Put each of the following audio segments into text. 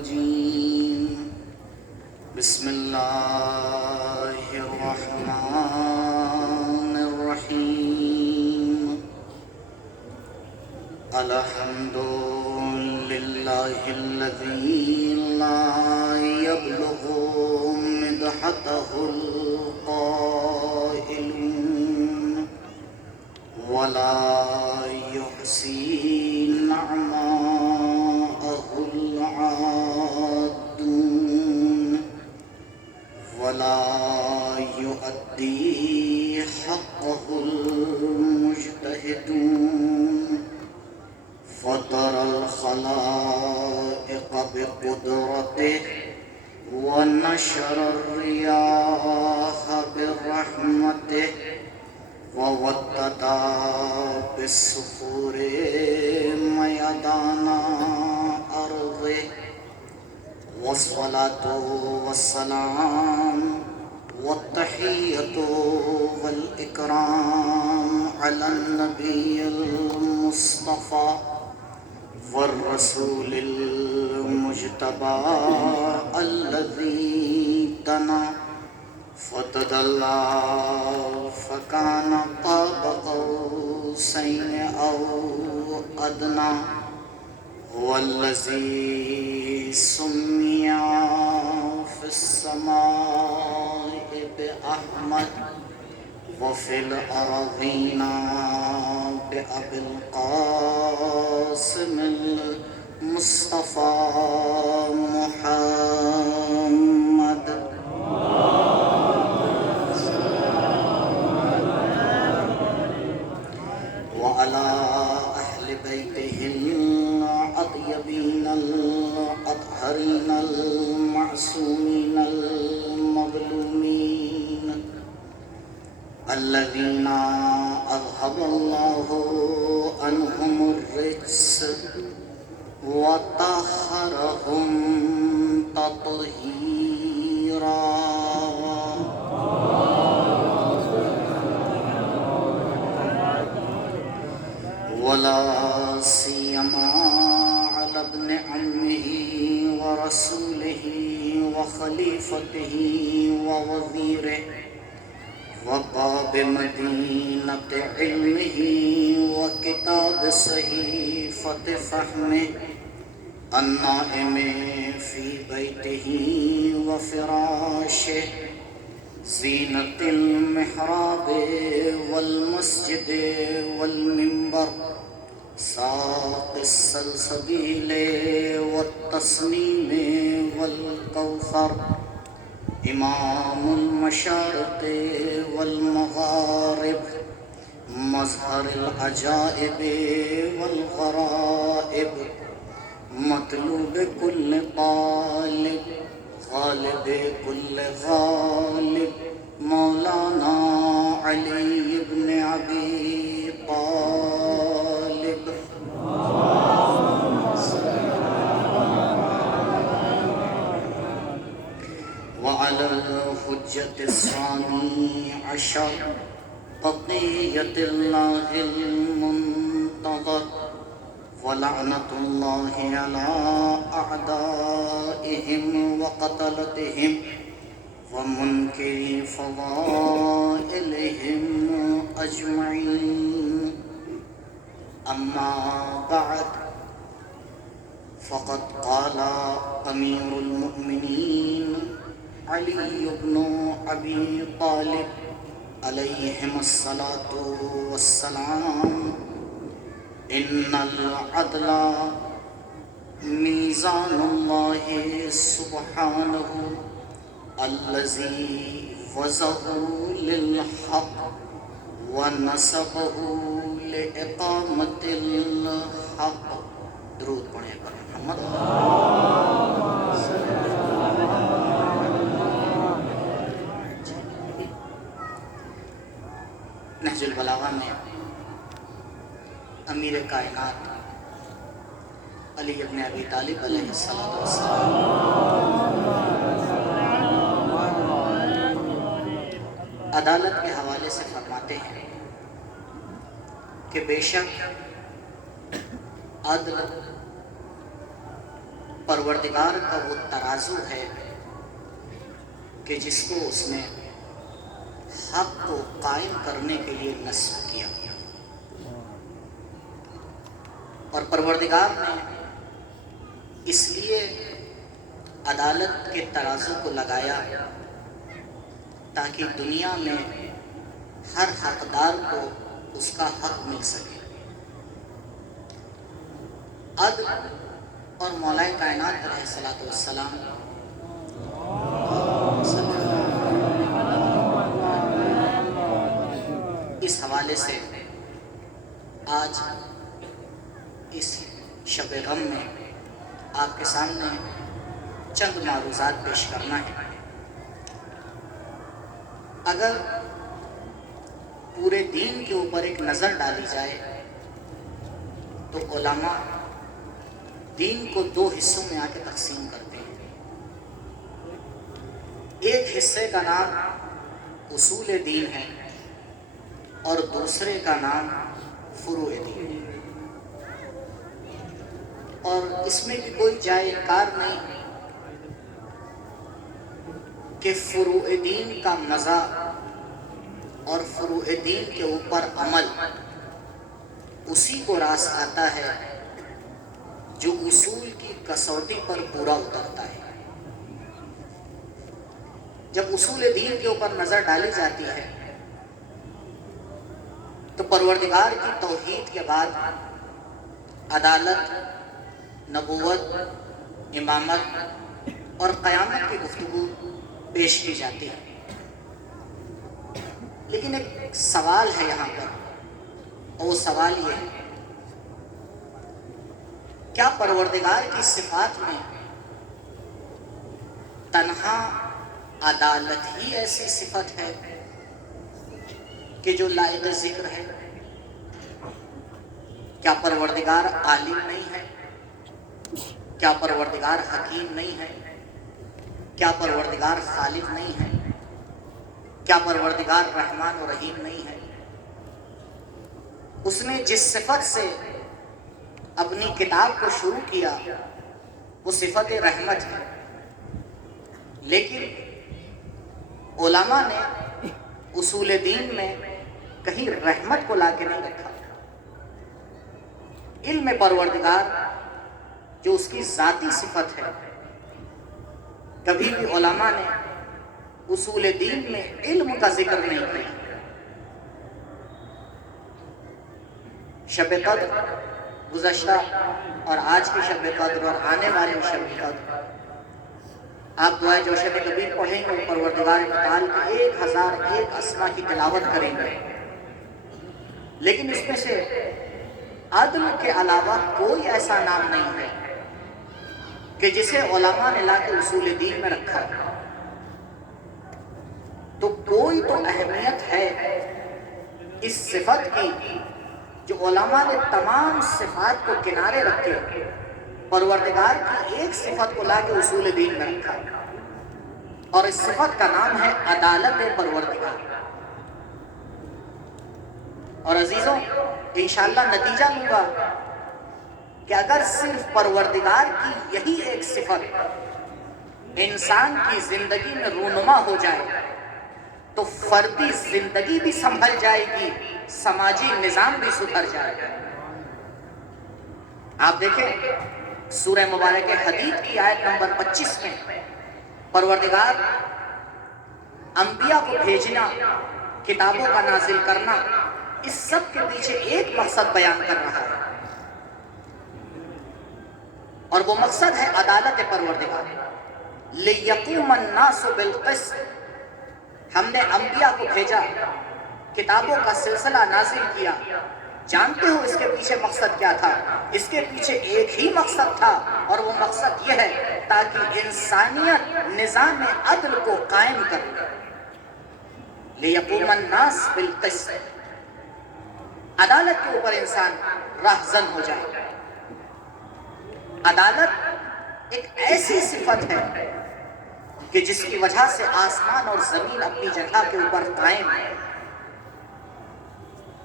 الرجيم بسم الله الرحمن الرحيم الحمد لله الذي لا يبلغ مدحته القائلون ولا يحصي نعماءه العادون ولا يؤدي حقه المجتهدون فطر الخلائق بقدرته ونشر الرياح برحمته وودد بالصخور ميدان أرضه والصلاة والسلام والتحية والإكرام على النبي المصطفى والرسول المجتبى الذي دنا فتدلى فكان قاب قوسين أو أدنى هو الذي سمي في السماء بأحمد وفي الأرضين بأبي القاسم المصطفى محمد وعلى أهل بيته الأطيبين الأطهرين المعصومين المظلومين الذين أذهب الله عنهم الرجس وطهرهم تطهيرا ولا سيما على ابن عمه ورسوله وخليفته ووزيره وباب مدينة علمه وكتاب صحيفة فهمه النائم في بيته وفراشه زينة المحراب والمسجد والمنبر ساق السلسبيل والتصنيم والكوثر إمام المشارق والمغارب مظهر العجائب والغرائب مطلوب كل طالب غالب كل غالب مولانا علي بن أبي طالب وعلى الحجة الثاني عشر بقية الله المنتظر ولعنة الله على أعدائهم وقتلتهم ومنكري فضائلهم أجمعين أما بعد فقد قال أمير المؤمنين علي بن أبي طالب عليهم الصلاة والسلام إن العدل ميزان الله سبحانه الذي وزه للحق ونسبه لإقامة الحق درود پڑھیں پر محمد نہج البلاغہ میں امیر کائنات علی ابن ابی طالب علیہ السلام عدالت کے حوالے سے فرماتے ہیں کہ بے شک عدل پروردگار کا وہ ترازو ہے کہ جس کو اس نے حق کو قائم کرنے کے لیے نصب کیا، اور پروردگار نے اس لیے عدالت کے ترازو کو لگایا تاکہ دنیا میں ہر حقدار کو اس کا حق مل سکے۔ عدل اور مولا کائنات علیہ الصلوۃ والسلام اس حوالے سے آج اس شب غم میں آپ کے سامنے چند معروضات پیش کرنا ہے۔ اگر پورے دین کے اوپر ایک نظر ڈالی جائے تو علماء دین کو دو حصوں میں آ کے تقسیم کرتے ہیں۔ ایک حصے کا نام اصول دین ہے اور دوسرے کا نام فروع دین ہے، اور اس میں بھی کوئی جائے کار نہیں کہ فروع دین کا مزہ اور فروع دین کے اوپر عمل اسی کو راس آتا ہے جو اصول کی کسوٹی پر پورا اترتا ہے۔ جب اصول دین کے اوپر نظر ڈالی جاتی ہے تو پروردگار کی توحید کے بعد عدالت، نبوت، امامت اور قیامت کی گفتگو پیش کی جاتی ہے۔ لیکن ایک سوال ہے یہاں پر، اور وہ سوال یہ ہے، کیا پروردگار کی صفات میں تنہا عدالت ہی ایسی صفت ہے کہ جو لائق ذکر ہے؟ کیا پروردگار عالم نہیں ہے؟ کیا پروردگار حکیم نہیں ہے؟ کیا پروردگار خالق نہیں ہے؟ کیا پروردگار رحمان و رحیم نہیں ہے؟ اس نے جس صفت سے اپنی کتاب کو شروع کیا وہ صفت رحمت ہے، لیکن علماء نے اصول دین میں کہیں رحمت کو لا کے نہیں رکھا۔ علم پروردگار جو اس کی ذاتی صفت ہے، کبھی بھی علماء نے اصول دین میں علم کا ذکر نہیں کیا۔ شب قدر گزشتہ اور آج کی شب قدر اور آنے والی شب قدر آپ دعائے جوشن کبیر پڑھیں گے، پروردگار متعال کے 1001 اسما کی تلاوت کریں گے، لیکن اس میں سے عدل کے علاوہ کوئی ایسا نام نہیں ہے کہ جسے علماء نے لا کے اصول دین میں رکھا۔ تو کوئی تو اہمیت ہے اس صفت کی جو علماء نے تمام صفات کو کنارے رکھ کے پروردگار کی ایک صفت کو لا کے اصول دین میں رکھا، اور اس صفت کا نام ہے عدالت پروردگار۔ اور عزیزوں، انشاءاللہ نتیجہ لوں گا کہ اگر صرف پروردگار کی یہی ایک صفت انسان کی زندگی میں رونما ہو جائے تو فردی زندگی بھی سنبھل جائے گی، سماجی نظام بھی سدھر جائے گا۔ آپ دیکھیں سورہ مبارک حدید کی آیت نمبر 25 میں پروردگار انبیاء کو بھیجنا، کتابوں کا نازل کرنا، اس سب کے پیچھے ایک مقصد بیان کر رہا ہے، اور وہ مقصد ہے عدالت پروردگار۔ لِيَقُومَ النَّاسُ بِالْقِسْطِ، ہم نے انبیاء کو بھیجا، کتابوں کا سلسلہ نازل کیا۔ جانتے ہو اس کے پیچھے مقصد کیا تھا؟ اس کے پیچھے ایک ہی مقصد تھا، اور وہ مقصد یہ ہے تاکہ انسانیت نظام عدل کو قائم کرے۔ لِيَقُومَ النَّاسُ بِالْقِسْطِ، عدالت کے اوپر انسان راہزن ہو جائے۔ عدالت ایک ایسی صفت ہے کہ جس کی وجہ سے آسمان اور زمین اپنی جگہ کے اوپر قائم ہے۔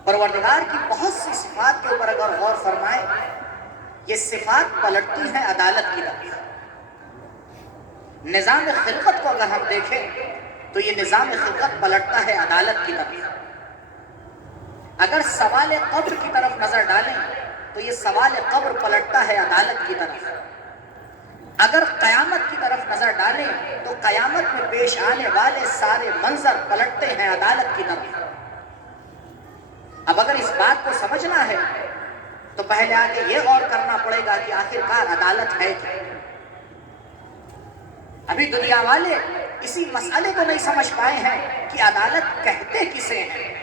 پروردگار کی بہت سی صفات کے اوپر اگر غور فرمائیں، یہ صفات پلٹتی ہیں عدالت کی طرف۔ نظام خلقت کو اگر ہم دیکھیں تو یہ نظام خلقت پلٹتا ہے عدالت کی طرف. اگر سوال قبر کی طرف نظر ڈالیں تو یہ سوال قبر پلٹتا ہے عدالت کی طرف. اگر قیامت کی طرف نظر ڈالیں تو قیامت میں پیش آنے والے سارے منظر پلٹتے ہیں عدالت کی طرف. اب اگر اس بات کو سمجھنا ہے تو پہلے آگے یہ غور کرنا پڑے گا کہ آخرکار عدالت ہے کیا. ابھی دنیا والے اسی مسئلے کو نہیں سمجھ پائے ہیں کہ عدالت کہتے کسے ہیں.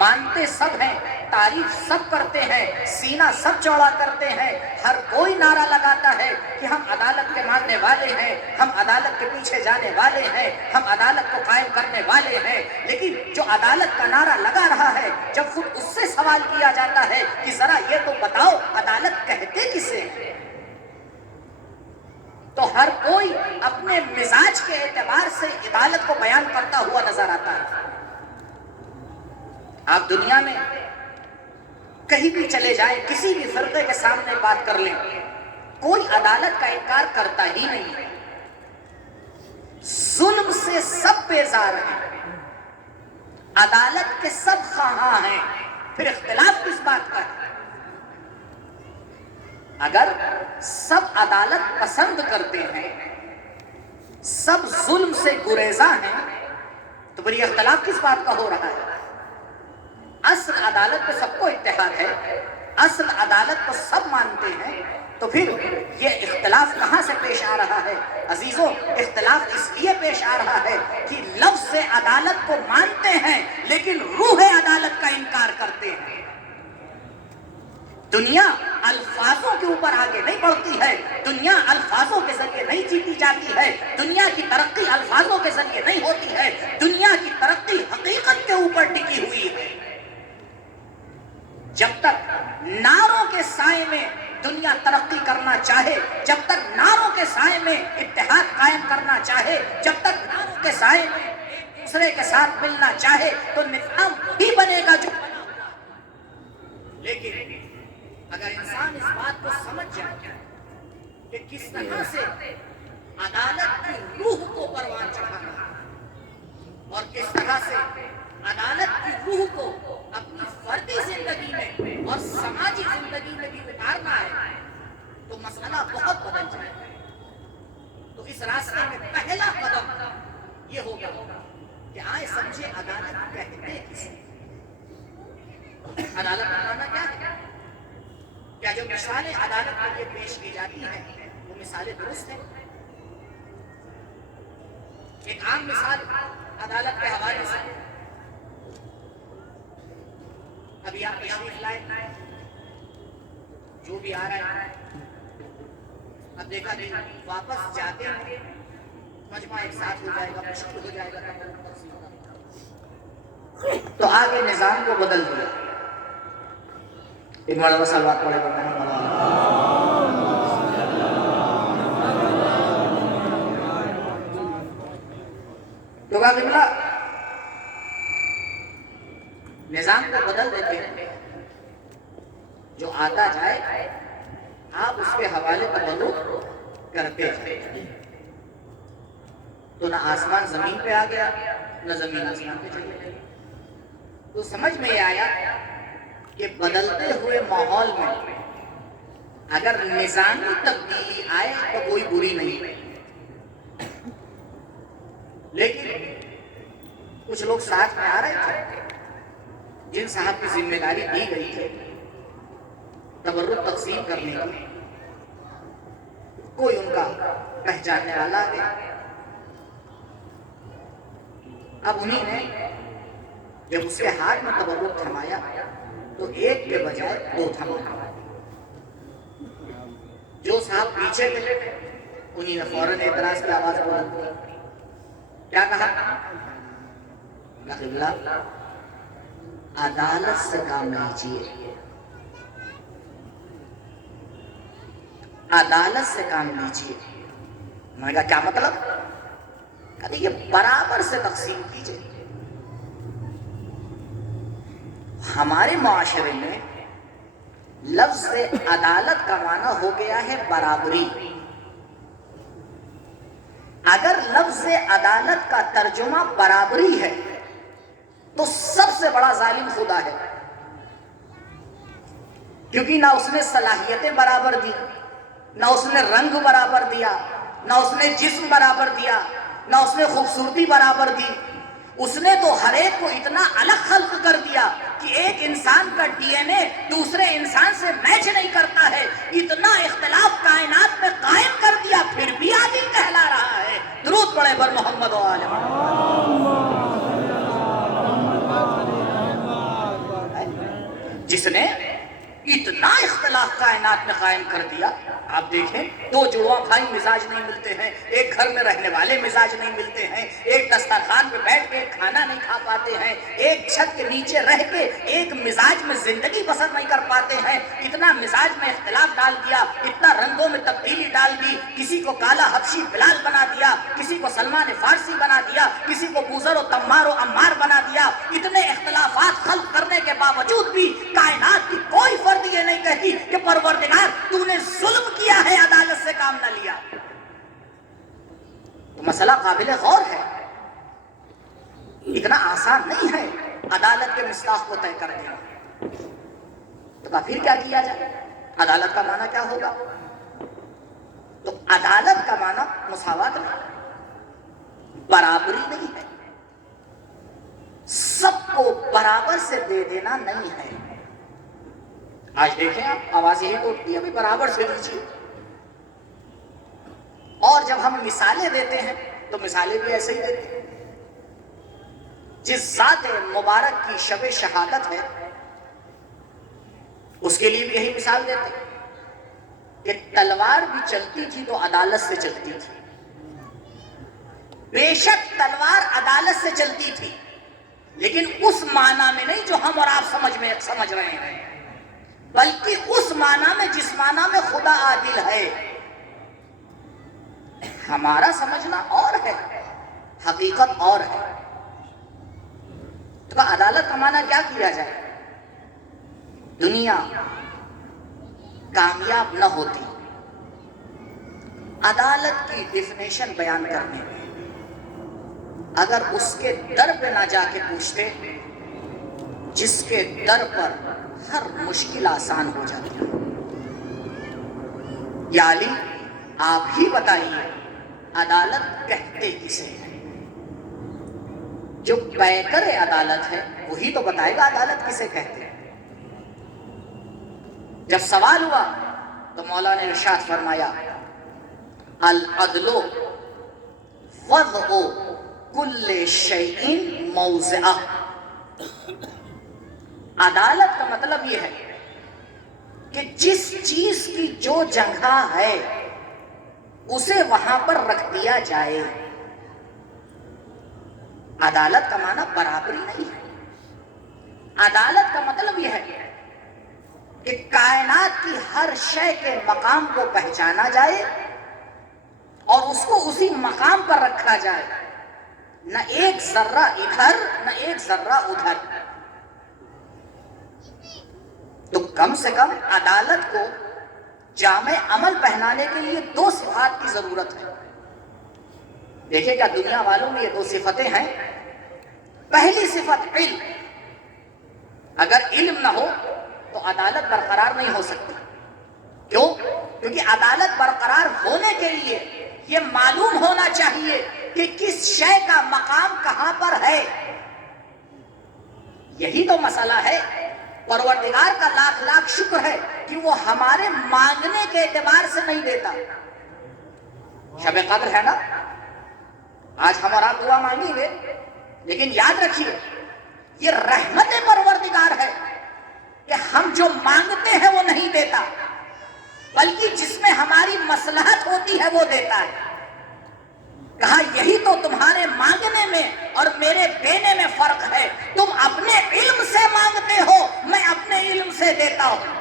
مانتے سب ہیں, تعریف سب کرتے ہیں, سینہ سب چوڑا کرتے ہیں, ہر کوئی نعرہ لگاتا ہے کہ ہم عدالت کے ماننے والے ہیں, ہم عدالت کے پیچھے جانے والے ہیں, ہم عدالت کو قائم کرنے والے ہیں. لیکن جو عدالت کا نعرہ لگا رہا ہے, جب خود اس سے سوال کیا جاتا ہے کہ ذرا یہ تو بتاؤ عدالت کہتے کسے ہیں, تو ہر کوئی اپنے مزاج کے اعتبار سے عدالت کو بیان کرتا ہوا نظر آتا ہے. آپ دنیا میں کہیں بھی چلے جائیں, کسی بھی فرقے کے سامنے بات کر لیں, کوئی عدالت کا انکار کرتا ہی نہیں ہے. ظلم سے سب بیزار ہیں, عدالت کے سب خواہاں ہیں, پھر اختلاف کس بات کا ہے. اگر سب عدالت پسند کرتے ہیں, سب ظلم سے گریزاں ہیں, تو پھر یہ اختلاف کس بات کا ہو رہا ہے. اصل عدالت پہ سب کو اتحاد ہے, اصل عدالت کو سب مانتے ہیں, تو پھر یہ اختلاف کہاں سے پیش آ رہا ہے. عزیزوں, اختلاف اس لیے پیش آ رہا ہے کہ لفظ سے عدالت کو مانتے ہیں لیکن روح عدالت کا انکار کرتے ہیں. دنیا الفاظوں کے اوپر آگے نہیں بڑھتی ہے, دنیا الفاظوں کے ذریعے نہیں جیتی جاتی ہے, دنیا کی ترقی الفاظوں کے ذریعے نہیں ہوتی ہے, دنیا کی ترقی حقیقت کے اوپر ٹکی ہوئی ہے. جب تک نعروں کے سائے میں دنیا ترقی کرنا چاہے, جب تک نعروں کے سائے میں اتحاد قائم کرنا چاہے, جب تک نعروں کے سائے میں ایک دوسرے کے ساتھ ملنا چاہے, تو نظام ہی بنے گا جو بنا ہوا. لیکن اگر انسان اس بات کو سمجھ جائے کہ کس طرح سے عدالت کی روح کو پروان چڑھانا اور کس طرح سے عدالت کی روح کو اپنی فردی زندگی میں اور سماجی زندگی میں بھی اتارنا ہے, تو مسئلہ بہت بدل جائے گا. تو اس راستے میں پہلا قدم یہ ہوگا کہ آئے سمجھے عدالت کہتے کسے. عدالت بنانا کیا ہے؟ کیا جو مثالیں عدالت کے لیے پیش کی جاتی ہیں وہ مثالیں درست ہیں؟ ایک عام مثال عدالت کے حوالے سے, ابھی آپ تشریف لائے, جو بھی آ رہا ہے, اب دیکھا نہیں واپس جاتے ہیں مجمع ایک ساتھ ہو جائے گا, مشکل ہو جائے گا, تو آگے نظام کو بدل دیا. ایک مرتبہ صلوات پڑھے گا. تو قبلہ نظام کو بدل دیتے ہیں, جو آتا جائے آپ اس کے حوالے تبرک کرتے جائیں. تو نہ آسمان زمین پہ آ گیا, نہ زمین آسمان پہ چلی گئی. تو سمجھ میں یہ آیا کہ بدلتے ہوئے ماحول میں اگر نظامی تبدیلی آئے تو کوئی بری نہیں, لیکن کچھ لوگ ساتھ میں آ رہے تھے جن صاحب کی ذمہ داری دی گئی تھی تبرک تقسیم کرنے کی, کوئی ان کا پہچاننے والا ہے. اب انہی نے جب اس کے ہاتھ میں تبرک تھمایا تو ایک کے بجائے دو تھمایا. جو صاحب پیچھے تھے انہی نے فوراً اعتراض کی آواز بلند کی. کیا کہا؟ قبلہ عدالت سے کام لیجیے, عدالت سے کام لیجیے. میں نے کہا کیا مطلب؟ کہتے یہ برابر سے تقسیم کیجیے. ہمارے معاشرے میں لفظ عدالت کا معنی ہو گیا ہے برابری. اگر لفظ عدالت کا ترجمہ برابری ہے تو سب سے بڑا ظالم خدا ہے، کیونکہ نہ اس نے صلاحیتیں برابر دی، نہ اس نے رنگ برابر دیا، نہ اس نے جسم برابر دیا، نہ اس نے خوبصورتی برابر دی. اس نے تو ہر ایک کو اتنا الگ خلق کر دیا کہ ایک انسان کا ڈی این اے دوسرے انسان سے میچ نہیں کرتا ہے. اتنا اختلاف کائنات میں قائم کر دیا، پھر بھی عادل کہلا رہا ہے. درود پڑھے بر محمد و آل محمد. جس نے اتنا اختلاف کائنات میں قائم کر دیا. آپ دیکھیں، دو جڑواں بھائی مزاج نہیں ملتے ہیں، ایک گھر میں رہنے والے مزاج نہیں ملتے ہیں، ایک دسترخوان پہ بیٹھ کے کھانا نہیں کھا پاتے ہیں، ایک چھت کے نیچے رہ کے ایک مزاج میں زندگی بسر نہیں کر پاتے ہیں. اتنا مزاج میں اختلاف ڈال دیا، اتنا رنگوں میں تبدیلی ڈال دی. کسی کو کالا حبشی بلال بنا دیا، کسی کو سلمان فارسی بنا دیا، کسی کو بوزر و تمار و عمار بنا دیا. اتنے اختلافات خلق کرنے کے باوجود بھی کائنات کی کوئی فرد یہ نہیں کہتی کہ پروردگار تو نے ظلم کیا ہے، عدالت سے کام نہ لیا. تو مسئلہ قابل غور ہے، اتنا آسان نہیں ہے عدالت کے مصداق کو طے کر دینا. تو پھر کیا کیا جائے؟ عدالت کا معنی کیا ہوگا؟ تو عدالت کا معنی مساوات نہیں، برابری نہیں ہے، سب کو برابر سے دے دینا نہیں ہے. آج دیکھیں آپ، آواز یہی تو اٹھتی ہے ابھی برابر سے دیجیے. اور جب ہم مثالیں دیتے ہیں تو مثالیں بھی ایسے ہی دیتے ہیں. جس ذات مبارک کی شب شہادت ہے اس کے لیے بھی یہی مثال دیتے ہیں کہ تلوار بھی چلتی تھی تو عدالت سے چلتی تھی. بے شک تلوار عدالت سے چلتی تھی، لیکن اس معنی میں نہیں جو ہم اور آپ سمجھ رہے ہیں، بلکہ اس معنی میں جس معنی میں خدا عادل ہے. ہمارا سمجھنا اور ہے، حقیقت اور ہے. تو عدالت کا معنی کیا کیا جائے؟ دنیا کامیاب نہ ہوتی عدالت کی ڈیفینیشن بیان کرنے میں اگر اس کے در پہ نہ جا کے پوچھتے جس کے در پر ہر مشکل آسان ہو جاتی ہے. یا علی آپ ہی بتائیے عدالت کہتے کسے ہیں؟ جو پیکر عدالت ہے وہی تو بتائے گا عدالت کسے کہتے ہیں. جب سوال ہوا تو مولا نے ارشاد فرمایا العدل وضع کل شیء موضعہ. عدالت کا مطلب یہ ہے کہ جس چیز کی جو جگہ ہے اسے وہاں پر رکھ دیا جائے. عدالت کا معنی برابری نہیں ہے. عدالت کا مطلب یہ ہے کہ کائنات کی ہر شے کے مقام کو پہچانا جائے اور اس کو اسی مقام پر رکھا جائے، نہ ایک ذرہ ادھر نہ ایک ذرہ ادھر. تو کم سے کم عدالت کو جامع عمل پہنانے کے لیے دو صفات کی ضرورت ہے. دیکھیں کیا دنیا والوں میں یہ دو صفتیں ہیں؟ پہلی صفت علم. اگر علم نہ ہو تو عدالت برقرار نہیں ہو سکتی. کیوں؟ کیونکہ عدالت برقرار ہونے کے لیے یہ معلوم ہونا چاہیے کہ کس شے کا مقام کہاں پر ہے. یہی تو مسئلہ ہے. پروردگار کا لاکھ لاکھ شکر ہے کہ وہ ہمارے مانگنے کے اعتبار سے نہیں دیتا. شب قدر ہے نا، آج ہم اور آپ دعا مانگیں گے، لیکن یاد رکھیے یہ رحمت پروردگار ہے کہ ہم جو مانگتے ہیں وہ نہیں دیتا، بلکہ جس میں ہماری مصلحت ہوتی ہے وہ دیتا ہے. کہا یہی تو تمہارے مانگنے میں اور میرے دینے میں فرق ہے. تم اپنے علم سے مانگتے ہو، میں اپنے علم سے دیتا ہوں.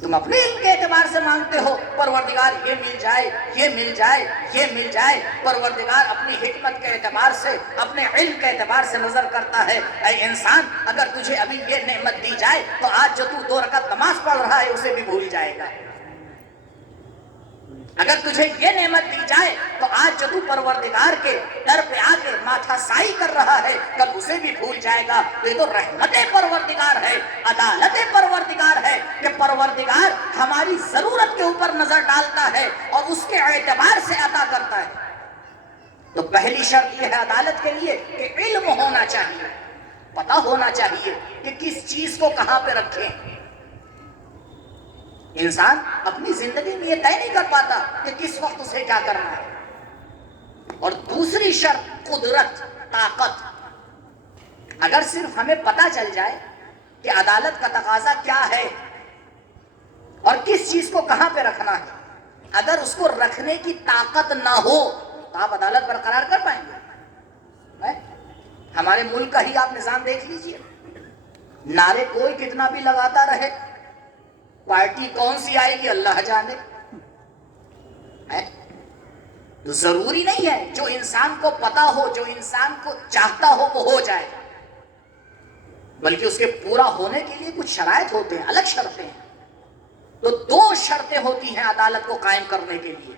تم اپنے علم کے اعتبار سے مانگتے ہو پروردگار یہ مل جائے، یہ مل جائے، یہ مل جائے. پروردگار اپنی حکمت کے اعتبار سے، اپنے علم کے اعتبار سے نظر کرتا ہے اے انسان اگر تجھے ابھی یہ نعمت دی جائے تو آج جو تو 2 رکعت نماز پڑھ رہا ہے اسے بھی بھول جائے گا. اگر تجھے یہ نعمت دی جائے تو آج جو تو پروردگار کے در پہ آ کے ماتھا سائی کر رہا ہے کل اسے بھی بھول جائے گا. تو یہ تو رحمت پروردگار ہے, عدالت پروردگار ہے کہ پروردگار ہماری ضرورت کے اوپر نظر ڈالتا ہے اور اس کے اعتبار سے عطا کرتا ہے. تو پہلی شرط یہ ہے عدالت کے لیے کہ علم ہونا چاہیے, پتہ ہونا چاہیے کہ کس چیز کو کہاں پہ رکھیں. انسان اپنی زندگی میں یہ طے نہیں کر پاتا کہ کس وقت اسے کیا کرنا ہے. اور دوسری شرط قدرت, طاقت. اگر صرف ہمیں پتہ چل جائے کہ عدالت کا تقاضا کیا ہے اور کس چیز کو کہاں پہ رکھنا ہے, اگر اس کو رکھنے کی طاقت نہ ہو تو آپ عدالت برقرار کر پائیں گے؟ ہمارے ملک کا ہی آپ نظام دیکھ لیجئے, نعرے کوئی کتنا بھی لگاتا رہے, پارٹی کون سی آئے گی اللہ جانے. تو ضروری نہیں ہے جو انسان کو پتا ہو, جو انسان کو چاہتا ہو وہ ہو جائے, بلکہ اس کے پورا ہونے کے لیے کچھ شرائط ہوتے ہیں, الگ شرطیں ہیں. تو دو شرطیں ہوتی ہیں عدالت کو قائم کرنے کے لیے,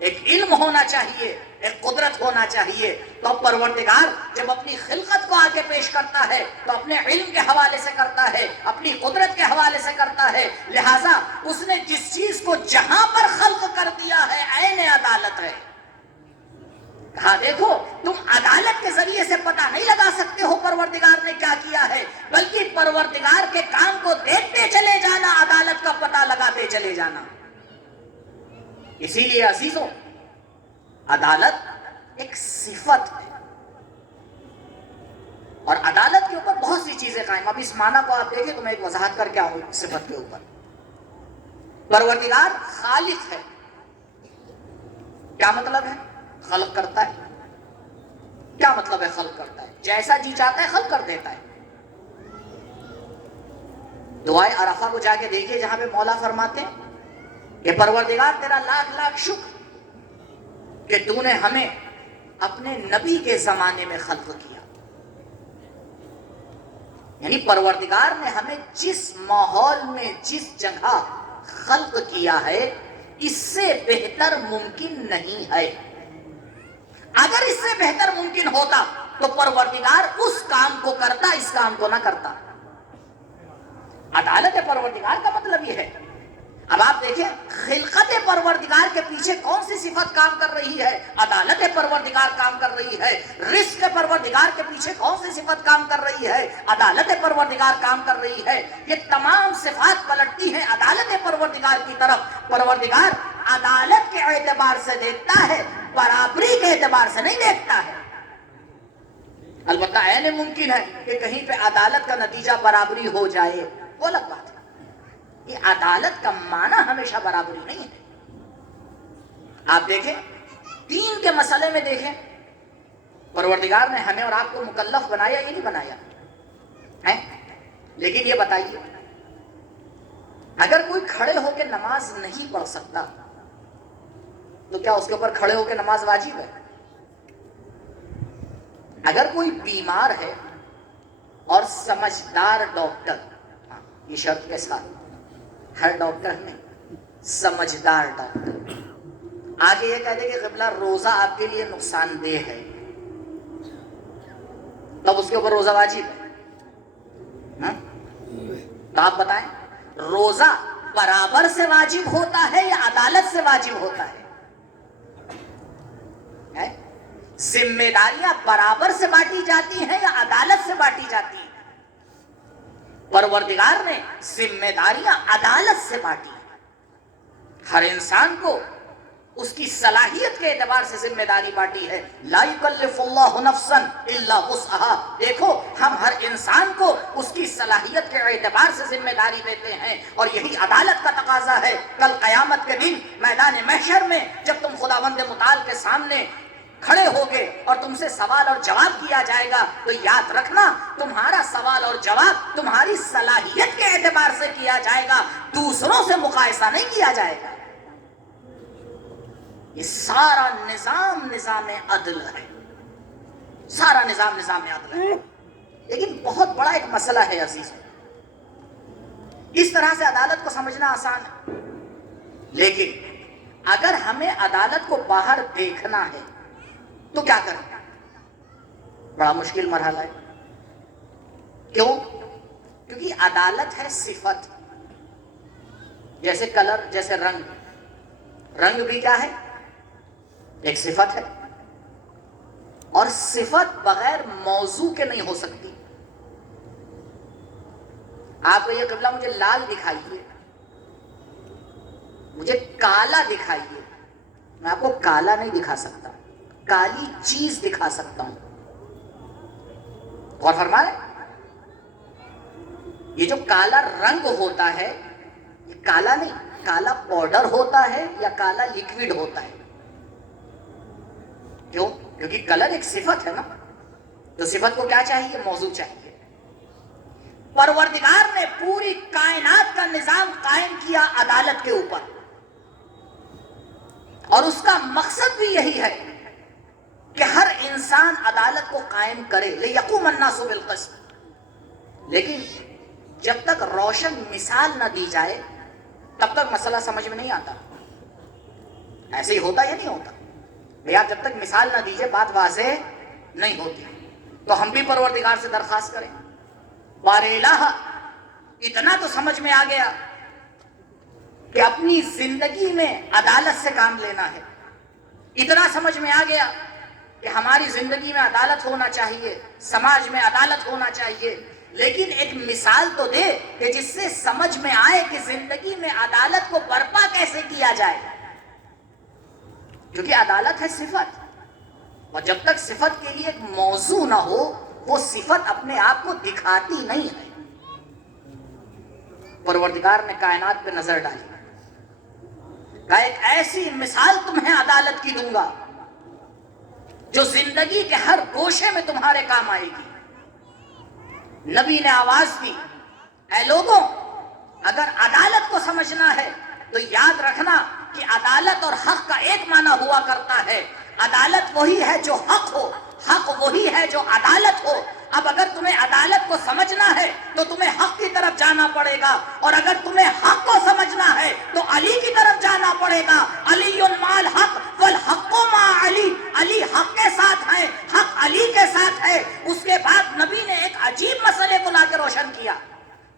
ایک علم ہونا چاہیے, ایک قدرت ہونا چاہیے. تو پروردگار جب اپنی خلقت کو آگے پیش کرتا ہے تو اپنے علم کے حوالے سے کرتا ہے, اپنی قدرت کے حوالے سے کرتا ہے. لہٰذا اس نے جس چیز کو جہاں پر خلق کر دیا ہے عین عدالت ہے. کہا دیکھو تم عدالت کے ذریعے سے پتہ نہیں لگا سکتے ہو پروردگار نے کیا کیا ہے, بلکہ پروردگار کے کام کو دیکھتے چلے جانا, عدالت کا پتہ لگاتے چلے جانا. اسی لیے عزیزوں عدالت ایک صفت ہے اور عدالت کے اوپر بہت سی چیزیں قائم. اب اس معنی کو آپ دیکھیں تو میں ایک وضاحت کر کے آؤں صفت کے اوپر. پروردگار خالق ہے. کیا مطلب ہے؟ خلق کرتا ہے. کیا مطلب ہے خلق کرتا ہے؟ جیسا جی چاہتا ہے خلق کر دیتا ہے. دعائے عرفہ کو جا کے دیکھیے جہاں پہ مولا فرماتے ہیں کہ پروردگار تیرا لاکھ لاکھ شکر کہ تو نے ہمیں اپنے نبی کے زمانے میں خلق کیا. یعنی پروردگار نے ہمیں جس ماحول میں جس جگہ خلق کیا ہے اس سے بہتر ممکن نہیں ہے. اگر اس سے بہتر ممکن ہوتا تو پروردگار اس کام کو کرتا, اس کام کو نہ کرتا. عدالت پروردگار کا مطلب یہ ہے. اب آپ دیکھیں خلقت پروردگار کے پیچھے کون سی صفت کام کر رہی ہے؟ عدالت پروردگار کام کر رہی ہے. رزق پروردگار کے پیچھے کون سی صفت کام کر رہی ہے؟ عدالت پروردگار کام کر رہی ہے. یہ تمام صفات پلٹتی ہیں عدالت پروردگار کی طرف. پروردگار عدالت کے اعتبار سے دیکھتا ہے, برابری کے اعتبار سے نہیں دیکھتا ہے. البتہ عین ممکن ہے کہ کہیں پہ عدالت کا نتیجہ برابری ہو جائے, وہ الگ بات ہے. یہ عدالت کا معنی ہمیشہ برابری نہیں ہے. آپ دیکھیں دین کے مسئلے میں دیکھیں پروردگار نے ہمیں اور آپ کو مکلف بنایا یا نہیں بنایا ہے؟ لیکن یہ بتائیے اگر کوئی کھڑے ہو کے نماز نہیں پڑھ سکتا تو کیا اس کے اوپر کھڑے ہو کے نماز واجب ہے؟ اگر کوئی بیمار ہے اور سمجھدار ڈاکٹر, یہ شرط کے ساتھ ہر ڈاکٹر میں سمجھدار ڈاکٹر آگے یہ کہہ دے کہ قبلہ روزہ آپ کے لیے نقصان دہ ہے, تب اس کے اوپر روزہ واجب ہے. تو آپ بتائیں روزہ برابر سے واجب ہوتا ہے یا عدالت سے واجب ہوتا ہے؟ ذمہ داریاں برابر سے بانٹی جاتی ہیں یا عدالت سے بانٹی جاتی ہیں؟ پروردگار نے ذمہ داریاں عدالت سے بانٹی ہیں. ہر انسان کو اس کی صلاحیت کے اعتبار سے ذمہ داری بانٹی ہے. لا یکلف اللہ نفسا الا وسعها. دیکھو ہم ہر انسان کو اس کی صلاحیت کے اعتبار سے ذمہ داری دیتے ہیں اور یہی عدالت کا تقاضا ہے. کل قیامت کے دن میدان محشر میں جب تم خداوند متعال کے سامنے کھڑے ہوگے اور تم سے سوال اور جواب کیا جائے گا تو یاد رکھنا تمہارا سوال اور جواب تمہاری صلاحیت کے اعتبار سے کیا جائے گا, دوسروں سے مقایسہ نہیں کیا جائے گا. یہ سارا نظام عدل ہے, سارا نظام عدل ہے. لیکن بہت بڑا ایک مسئلہ ہے عزیزوں, اس طرح سے عدالت کو سمجھنا آسان ہے لیکن اگر ہمیں عدالت کو باہر دیکھنا ہے تو کیا کریں؟ بڑا مشکل مرحلہ ہے. کیوں؟ کیونکہ عدالت ہے صفت. جیسے کلر، جیسے رنگ. رنگ بھی کیا ہے؟ ایک صفت ہے. اور صفت بغیر موضوع کے نہیں ہو سکتی. آپ کو یہ قبلہ مجھے لال دکھائیے، مجھے کالا دکھائیے، میں آپ کو کالا نہیں دکھا سکتا، کالی چیز دکھا سکتا ہوں. غور فرما رہے؟ یہ جو کالا رنگ ہوتا ہے یہ کالا نہیں، کالا پاؤڈر ہوتا ہے یا کالا لیکوڈ ہوتا ہے. کیوں؟ کیونکہ کلر ایک صفت ہے نا. تو صفت کو کیا چاہیے؟ موضوع چاہیے. پروردگار نے پوری کائنات کا نظام قائم کیا عدالت کے اوپر، اور اس کا مقصد بھی یہی ہے کہ ہر انسان عدالت کو قائم کرے. لِيَقُومَ النَّاسُ بِالْقِسْطِ. لیکن جب تک روشن مثال نہ دی جائے تب تک مسئلہ سمجھ میں نہیں آتا. ایسے ہی ہوتا یا نہیں ہوتا؟ بھیا جب تک مثال نہ دیجئے بات واضح نہیں ہوتی. تو ہم بھی پروردگار سے درخواست کریں، بار الہ اتنا تو سمجھ میں آ گیا کہ اپنی زندگی میں عدالت سے کام لینا ہے. اتنا سمجھ میں آ گیا کہ ہماری زندگی میں عدالت ہونا چاہیے، سماج میں عدالت ہونا چاہیے. لیکن ایک مثال تو دے کہ جس سے سمجھ میں آئے کہ زندگی میں عدالت کو برپا کیسے کیا جائے. کیونکہ عدالت ہے صفت، اور جب تک صفت کے لیے ایک موضوع نہ ہو وہ صفت اپنے آپ کو دکھاتی نہیں ہے. پروردگار نے کائنات پہ نظر ڈالی، کہا ایک ایسی مثال تمہیں عدالت کی دوں گا جو زندگی کے ہر گوشے میں تمہارے کام آئے گی. نبی نے آواز دی، اے لوگوں اگر عدالت کو سمجھنا ہے تو یاد رکھنا کہ عدالت اور حق کا ایک معنی ہوا کرتا ہے. عدالت وہی ہے جو حق ہو، حق وہی ہے جو عدالت ہو. اب اگر تمہیں عدالت کو سمجھنا ہے تو تمہیں حق کی طرف جانا پڑے گا، اور اگر تمہیں حق کو سمجھنا ہے تو علی کی طرف جانا پڑے گا. علی مع الحق والحق مع علی. علی حق کے ساتھ ہیں، حق علی کے ساتھ ہے. اس کے بعد نبی نے ایک عجیب مسئلے کو لا کے روشن کیا.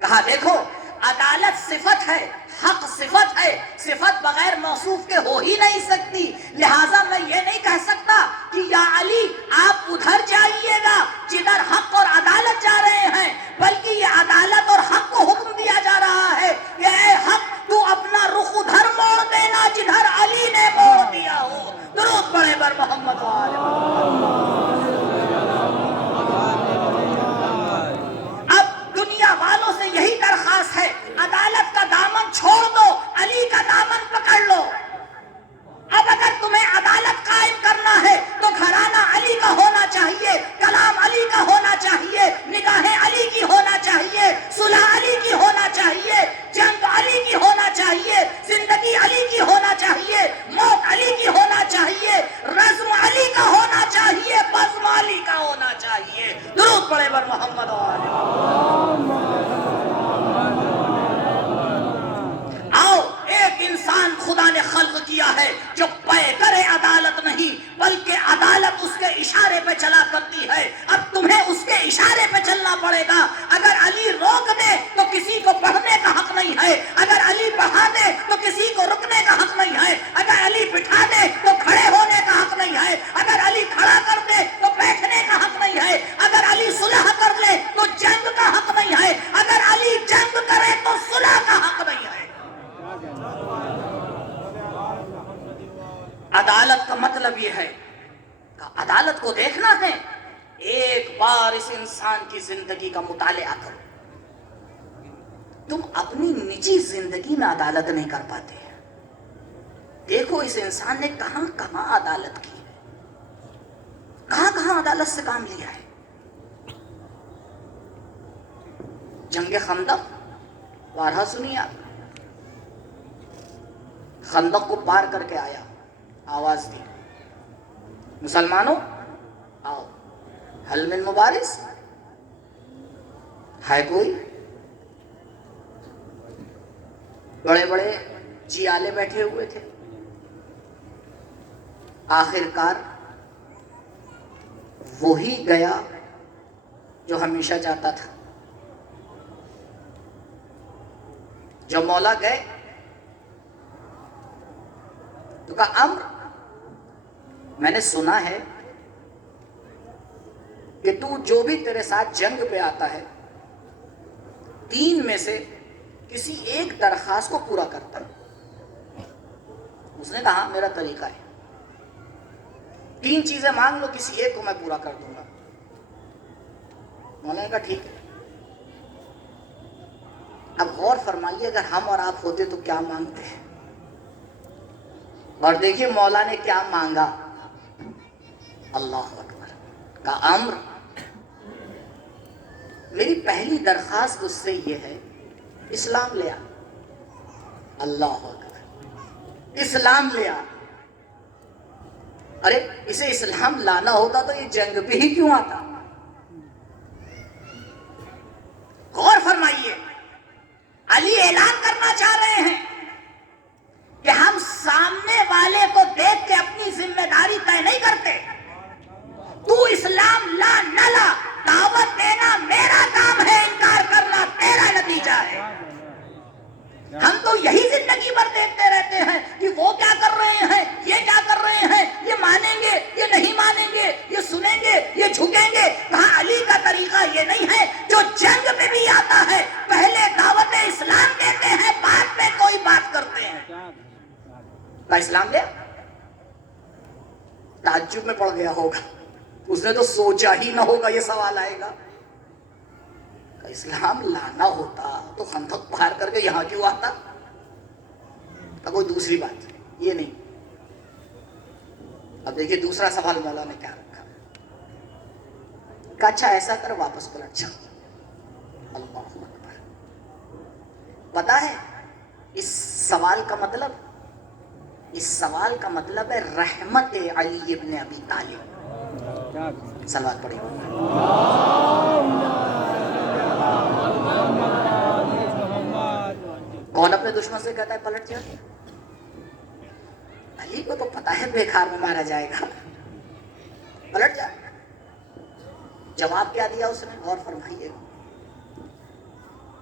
کہا دیکھو عدالت صفت ہے، حق صفت ہے، صفت بغیر موصوف کے ہو ہی نہیں سکتی. لہٰذا میں یہ نہیں کہہ سکتا کہ یا علی آپ ادھر جائیے گا جدھر حق اور عدالت جا رہے ہیں، بلکہ یہ عدالت اور حق کو حکم دیا جا رہا ہے کہ اے حق تو اپنا رخ ادھر موڑ دینا جدھر علی نے موڑ دیا ہو. درود پڑھے بر محمد و آل محمد. والوں سے یہی درخواست ہے، عدالت کا دامن چھوڑ دو، علی کا دامن پکڑ لو. اب اگر تمہیں عدالت قائم کرنا ہے تو گھرانہ علی کا ہونا چاہیے، کلام علی کا ہونا چاہیے، نگاہیں علی کی ہونا چاہیے، صلح علی کی ہونا چاہیے، جنگ علی کی ہونا چاہیے، زندگی علی کی ہونا چاہیے، موت علی کی ہونا چاہیے، رزم علی کا ہونا چاہیے، بزم علی کا ہونا چاہیے. درود پڑھے بر محمد و آل محمد. آؤ ایک انسان خدا نے خلق کیا ہے جو پے کرے عدالت نہیں بلکہ عدالت اس کے اشارے پہ چلا کرتی ہے. اب تمہیں اس کے اشارے پہ چلنا پڑے گا. اگر علی روک دے تو کسی کو پڑھنے کا حق نہیں ہے، اگر علی بڑھا دے تو کسی کو رکنے کا حق نہیں ہے، اگر علی بٹھا دے تو کھڑے ہونے کا حق نہیں ہے، اگر علی کھڑا کر دے تو بیٹھنے کا حق نہیں ہے، اگر علی صلح کر لے تو جنگ کا حق نہیں ہے، اگر علی جنگ کرے تو صلح کا حق نہیں ہے. عدالت کا مطلب یہ ہے کہ عدالت کو دیکھنا ہے، ایک بار اس انسان کی زندگی کا مطالعہ کرو. تم اپنی نجی زندگی میں عدالت نہیں کر پاتے. دیکھو اس انسان نے کہاں کہاں عدالت کی، کہاں کہاں عدالت سے کام لیا ہے. جنگ خندق بارہا سنی آپ. خندق کو پار کر کے آیا، آواز دی مسلمانوں آؤ، حل من مبارز ہے کوئی. بڑے بڑے جی آلے بیٹھے ہوئے تھے، آخر کار وہی گیا جو ہمیشہ جاتا تھا. جو مولا گئے تو کہا امر میں نے سنا ہے کہ تو جو بھی تیرے ساتھ جنگ پہ آتا ہے 3 میں سے کسی ایک درخواست کو پورا کرتا ہے. اس نے کہا میرا طریقہ ہے 3 چیزیں مانگ لو کسی ایک کو میں پورا کر دوں گا. مولا نے کہا ٹھیک ہے. اب غور فرمائیے اگر ہم اور آپ ہوتے تو کیا مانگتے ہیں. اور دیکھیے مولا نے کیا مانگا. اللہ اکبر. کہا امر میری پہلی درخواست اس سے یہ ہے اسلام لے آ. اللہ اکبر. اسلام لے آ. ارے اسے اسلام لانا ہوتا تو یہ جنگ پہ ہی کیوں آتا. غور فرمائیے علی اعلان کرنا چاہ رہے ہیں کہ ہم سامنے والے کو دیکھ کے اپنی ذمہ داری طے نہیں کرتے. تو اسلام لا نہ لا دعوت دینا میرا کام ہے, انکار کرنا تیرا نتیجہ ہے. ہم تو یہی زندگی بھر دیکھتے رہتے ہیں کہ وہ کیا کر رہے ہیں, یہ کیا کر رہے ہیں, یہ مانیں گے, یہ نہیں مانیں گے, یہ سنیں گے, یہ جھکیں گے. کہاں علی کا طریقہ یہ نہیں ہے جو جنگ میں بھی آتا ہے پہلے دعوت اسلام دیتے ہیں بعد میں کوئی بات کرتے ہیں. کا اسلام لیا تعجب میں پڑ گیا ہوگا. اس نے تو سوچا ہی نہ ہوگا یہ سوال آئے گا. اسلام لانا ہوتا تو خندق پار کر کے یہاں کیوں آتا. کوئی دوسری بات یہ نہیں. اب دیکھیے دوسرا سوال مولا نے کیا رکھا. کہ اچھا ایسا کر واپس پلٹ جا. اللہ اکبر. پتا ہے اس سوال کا مطلب, اس سوال کا مطلب ہے رحمت علی ابن ابی طالب. صلوات پڑھیں. کون اپنے دشمن سے کہتا ہے پلٹ جا. علی کو تو پتا ہے بیکار میں مارا جائے گا, پلٹ جا. جواب کیا دیا اس نے غور فرمائیے.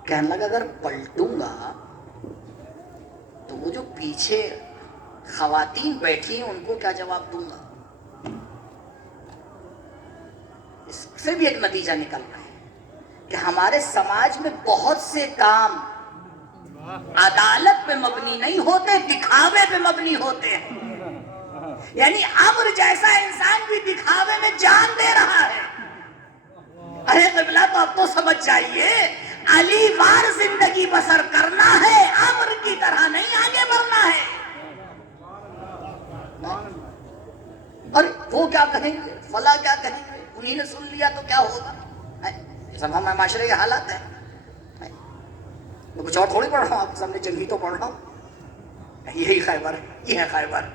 کہنے لگا اگر پلٹوں گا تو وہ جو پیچھے خواتین بیٹھی ہیں ان کو کیا جواب دوں گا. اس سے بھی ایک نتیجہ نکل رہا ہے کہ ہمارے سماج میں بہت سے کام عدالت پہ مبنی نہیں ہوتے, دکھاوے پہ مبنی ہوتے ہیں. یعنی امر جیسا انسان بھی دکھاوے میں جان دے رہا ہے. ارے قبلہ تو اب تو سمجھ جائیے علی وار زندگی بسر کرنا ہے, امر کی طرح نہیں آگے بڑھنا ہے. اور وہ کیا کہیں گے, فلاں کیا کہیں گے, انہیں نے سن لیا تو کیا ہوگا. سب ہم معاشرے کے حالات ہیں. میں کچھ اور تھوڑی پڑھ رہا ہوں, آپ کے سامنے جنگی تو پڑھ رہا ہوں. یہی خیبر, یہ ہے خیبر,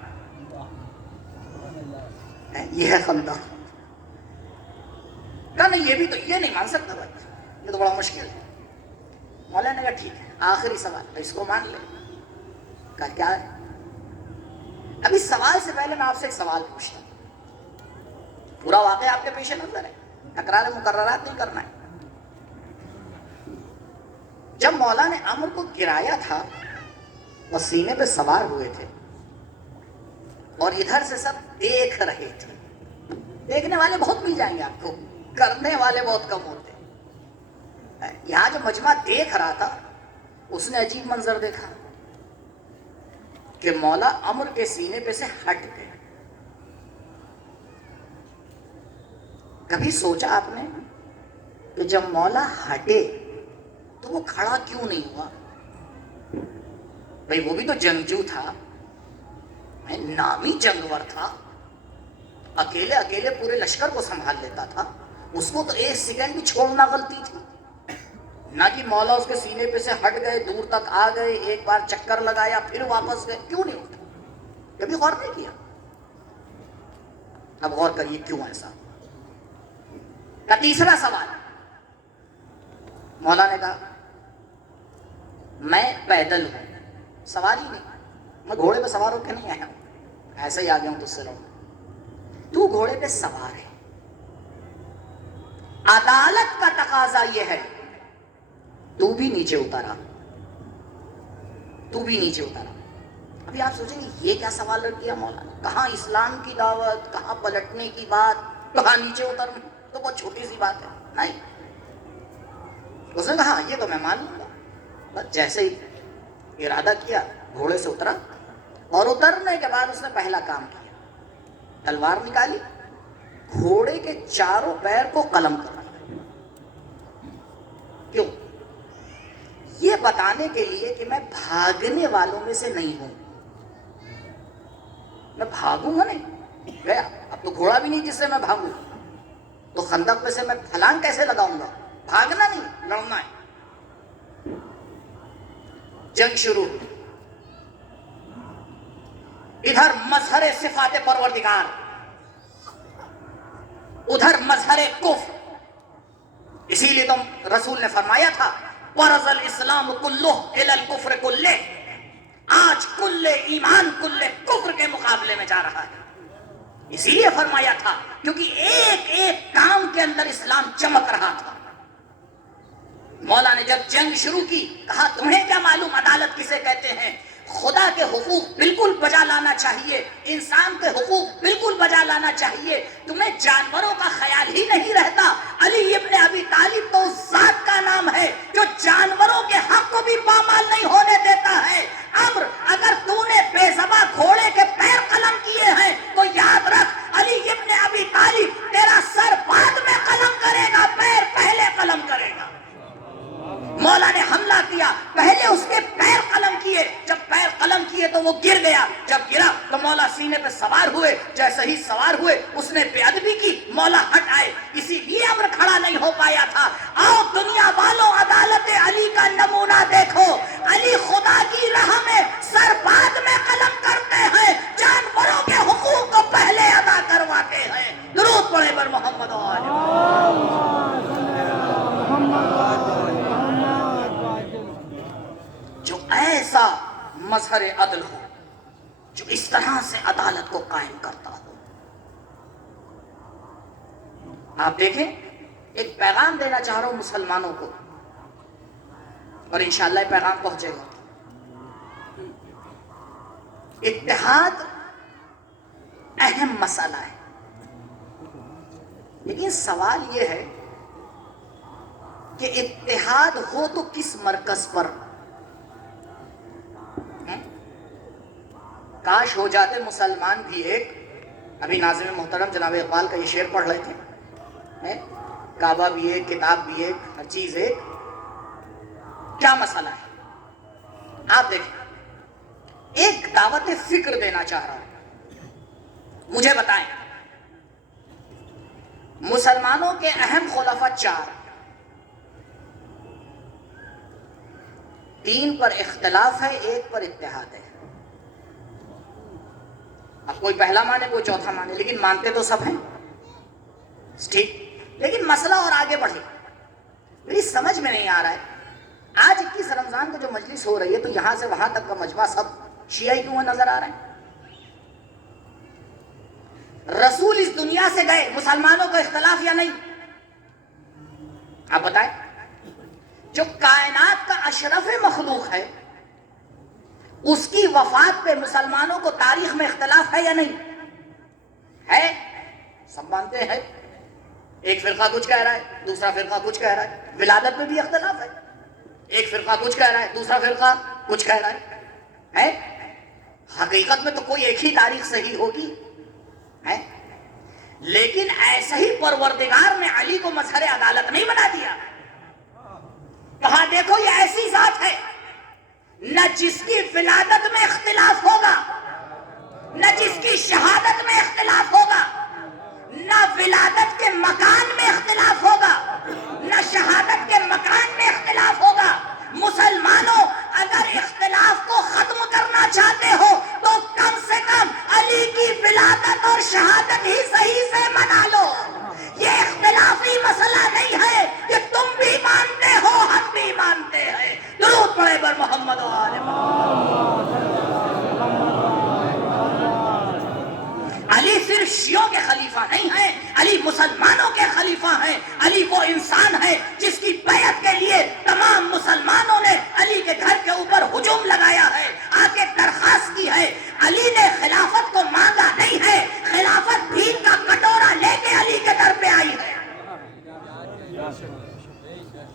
یہ ہے خندق. کہا نہیں یہ بھی تو یہ نہیں مان سکتا بھائی, یہ تو بڑا مشکل ہے. مولانا نے کہا ٹھیک ہے آخری سوال اس کو مان لے. کہا کیا ہے. اب اس سوال سے پہلے میں آپ سے ایک سوال پوچھتا ہوں. پورا واقعہ آپ کے پیش نظر ہے, تکرار مقررات نہیں کرنا ہے. جب مولا نے عمر کو گرایا تھا وہ سینے پہ سوار ہوئے تھے اور ادھر سے سب دیکھ رہے تھے. دیکھنے والے بہت مل جائیں گے آپ کو, کرنے والے بہت کم ہوتے. یہاں جو مجمع دیکھ رہا تھا اس نے عجیب منظر دیکھا کہ مولا عمر کے سینے پہ سے ہٹ گئے. کبھی سوچا آپ نے کہ جب مولا ہٹے تو وہ کھڑا کیوں نہیں ہوا. بھئی وہ بھی تو جنگجو تھا, نامی جنگور تھا, اکیلے اکیلے پورے لشکر کو سنبھال لیتا تھا. اس کو تو ایک سیکنڈ بھی چھوڑنا غلطی تھی. نہ کہ مولا اس کے سینے پہ سے ہٹ گئے, دور تک آ گئے, ایک بار چکر لگایا پھر واپس گئے. کیوں نہیں ہوتا, کبھی غور نہیں کیا. اب غور کریے کیوں ایسا. کا تیسرا سوال, مولا نے کہا میں پیدل ہوں, سواری نہیں, میں گھوڑے پہ سوار ہو کے نہیں آیا ہوں, ایسے ہی آ گیا ہوں تجھ سے لڑنے. تو گھوڑے پہ سوار ہے، عدالت کا تقاضا یہ ہے تو بھی نیچے اترا، تو بھی نیچے اترا۔ ابھی آپ سوچیں گے یہ کیا سوال رکھ دیا مولانا، کہاں اسلام کی دعوت، کہاں پلٹنے کی بات، کہاں نیچے اترنا، تو بہت چھوٹی سی بات ہے۔ نہیں، اس نے کہا یہ تو میں مان لوں گا۔ بس جیسے ہی ارادہ کیا گھوڑے سے اترا، اور اترنے کے بعد اس نے پہلا کام کیا، تلوار نکالی، گھوڑے کے چاروں پیر کو قلم کر دیا۔ کیوں؟ یہ بتانے کے لیے کہ میں بھاگنے والوں میں سے نہیں ہوں، میں بھاگوں گا نہیں، گیا اب تو گھوڑا بھی نہیں جس سے میں بھاگوں، تو خندق میں سے میں پھلانگ کیسے لگاؤں گا؟ بھاگنا نہیں، لڑنا ہے۔ جنگ شروع، ادھر مظہر صفات پروردگار، ادھر مظہر کفر۔ اسی لیے تو رسول نے فرمایا تھا ورز الاسلام کلہ الی الکفر کلہ، آج کل ایمان کل کفر کے مقابلے میں جا رہا ہے۔ اسی لیے فرمایا تھا کیونکہ ایک ایک کام کے اندر اسلام چمک رہا تھا۔ مولا نے جب جنگ شروع کی کہا تمہیں کیا معلوم عدالت کسے کہتے ہیں؟ خدا کے حقوق بالکل بجا لانا چاہیے، انسان کے حقوق بالکل بجا لانا چاہیے، تمہیں جانوروں کا خیال ہی نہیں رہتا۔ علی ابن ابی طالب تو اس ذات کا نام ہے جو جانوروں کے حق کو بھی پامال نہیں ہونے دیتا ہے۔ امر اگر تو نے بے زباں گھوڑے کے پیر قلم کیے ہیں تو یاد رکھ علی ابن ابی طالب تیرا سر بعد میں قلم کرے گا، پیر پہلے قلم کرے گا۔ مولا نے حملہ کیا، پہلے اس کے پیر قلم کیے، جب پیر قلم کیے تو وہ گر گیا، جب گرا تو مولا سینے پہ سوار ہوئے، جیسے ہی سوار ہوئے اس نے بے ادبی کی، مولا ہٹ آئے، اسی لیے امر کھڑا نہیں ہو پایا تھا۔ آؤ دنیا والوں عدالت علی کا نمونہ دیکھو، علی خدا کی راہ میں سر بعد میں قلم کرتے ہیں، جانوروں کے حقوق کو پہلے ادا کرواتے ہیں۔ درود پڑھے پر محمد و آل جو ایسا مظہر عدل ہو، جو اس طرح سے عدالت کو قائم کرتا ہو۔ آپ دیکھیں، ایک پیغام دینا چاہ رہا ہوں مسلمانوں کو، اور انشاءاللہ یہ پیغام پہنچے گا۔ اتحاد اہم مسئلہ ہے، لیکن سوال یہ ہے کہ اتحاد ہو تو کس مرکز پر؟ کاش ہو جاتے مسلمان بھی ایک۔ ابھی ناظم محترم جناب اقبال کا یہ شعر پڑھ رہے تھے، کعبہ بھی ایک، کتاب بھی ایک، ہر چیز ایک۔ کیا مسئلہ ہے؟ آپ دیکھیں، ایک دعوت فکر دینا چاہ رہا ہوں۔ مجھے بتائیں، مسلمانوں کے اہم خلفاء 4، 3 پر اختلاف ہے، 1 پر اتحاد ہے۔ اب کوئی پہلا مانے کوئی چوتھا مانے، لیکن مانتے تو سب ہیں، ٹھیک؟ لیکن مسئلہ اور آگے بڑھے، میری سمجھ میں نہیں آ رہا ہے آج 21 رمضان کو جو مجلس ہو رہی ہے تو یہاں سے وہاں تک کا مجمع سب شیعہ کیوں نظر آ رہے ہیں؟ رسول اس دنیا سے گئے، مسلمانوں کو اختلاف یا نہیں؟ آپ بتائیں، جو کائنات کا اشرف مخلوق ہے اس کی وفات پہ مسلمانوں کو تاریخ میں اختلاف ہے یا نہیں؟ ہے، سب مانتے ہیں۔ ایک فرقہ کچھ کہہ رہا ہے، دوسرا فرقہ کچھ کہہ رہا ہے۔ ولادت میں بھی اختلاف ہے، ایک فرقہ کچھ کہہ رہا ہے، دوسرا فرقہ کچھ کہہ رہا ہے۔ حقیقت میں تو کوئی ایک ہی تاریخ صحیح ہوگی، ہے؟ لیکن ایسے ہی پروردگار نے علی کو مظہر عدالت نہیں بنا دیا، کہا دیکھو یہ ایسی ذات ہے نہ جس کی ولادت میں اختلاف ہوگا، نہ جس کی شہادت میں اختلاف ہوگا، نہ ولادت کے مکان میں اختلاف ہوگا، نہ شہادت کے مکان میں اختلاف ہوگا۔ مسلمانوں اگر اختلاف کو ختم کرنا چاہتے ہو تو کم سے کم علی کی ولادت اور شہادت ہی صحیح سے منا لو۔ یہ اختلافی مسئلہ نہیں ہے، یہ تم بھی مانتے ہو ہم بھی مانتے ہیں۔ درود پڑھے بر محمد و آل محمد۔ علی صرف شیعوں کے خلیفہ نہیں ہیں، علی مسلمانوں کے خلیفہ ہیں۔ علی وہ انسان ہے جس کی بیعت کے لیے تمام مسلمانوں نے علی کے گھر کے اوپر ہجوم لگایا ہے، آ کے درخواست کی ہے۔ علی نے خلافت کو مانگا نہیں ہے، خلافت دین کا کٹورا لے کے علی کے در پہ آئی ہے۔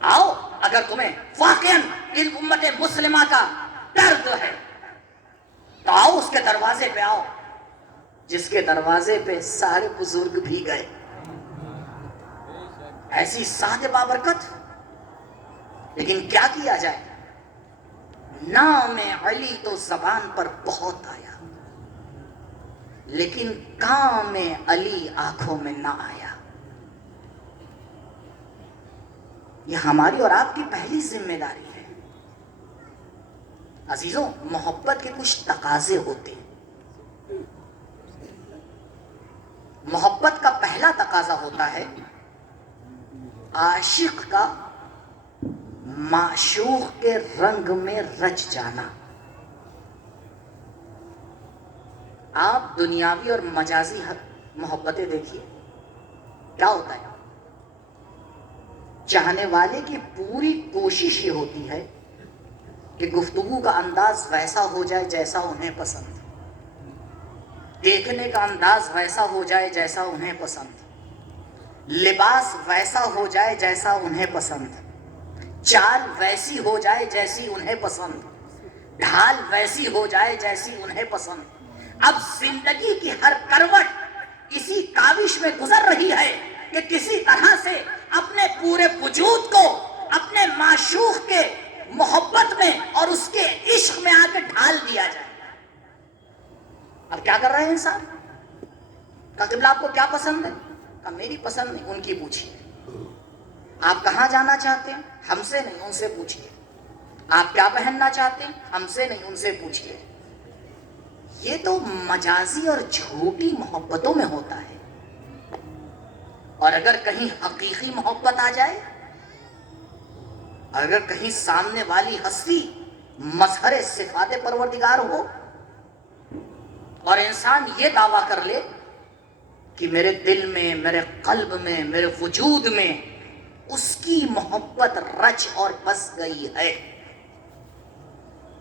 آؤ، اگر تمہیں واقعاً ان امت مسلمہ کا درد ہے تو آؤ اس کے دروازے پہ آؤ، جس کے دروازے پہ سارے بزرگ بھی گئے۔ ایسی سعادت بابرکت، لیکن کیا کیا جائے؟ نام علی تو زبان پر بہت آیا، لیکن کام علی آنکھوں میں نہ آیا۔ یہ ہماری اور آپ کی پہلی ذمہ داری ہے۔ عزیزوں، محبت کے کچھ تقاضے ہوتے ہیں۔ محبت کا پہلا تقاضا ہوتا ہے عاشق کا معشوق کے رنگ میں رچ جانا۔ آپ دنیاوی اور مجازی محبتیں دیکھیے، کیا ہوتا ہے؟ چاہنے والے کی پوری کوشش یہ ہوتی ہے کہ گفتگو کا انداز ویسا ہو جائے جیسا انہیں پسند، دیکھنے کا انداز ویسا ہو جائے جیسا انہیں پسند، لباس ویسا ہو جائے جیسا انہیں پسند، چال ویسی ہو جائے جیسی انہیں پسند، ڈھال ویسی ہو جائے جیسی انہیں پسند۔ اب زندگی کی ہر کروٹ اسی کاوش میں گزر رہی ہے کہ کسی طرح سے اپنے پورے وجود کو اپنے معشوق کے محبت میں اور اس کے عشق میں آ کے ڈھال دیا جائے۔ اب کیا کر رہے ہیں انسان؟ کہا قبلہ آپ کو کیا پسند ہے؟ کہا میری پسند نہیں، ان کی پوچھیے۔ آپ کہاں جانا چاہتے ہیں؟ ہم سے نہیں، ان سے پوچھیے۔ آپ کیا پہننا چاہتے ہیں؟ ہم سے نہیں، ان سے پوچھیے۔ یہ تو مجازی اور جھوٹی محبتوں میں ہوتا ہے، اور اگر کہیں حقیقی محبت آ جائے، اگر کہیں سامنے والی ہستی مظہر صفات پروردگار ہو اور انسان یہ دعویٰ کر لے کہ میرے دل میں، میرے قلب میں، میرے وجود میں اس کی محبت رچ اور بس گئی ہے،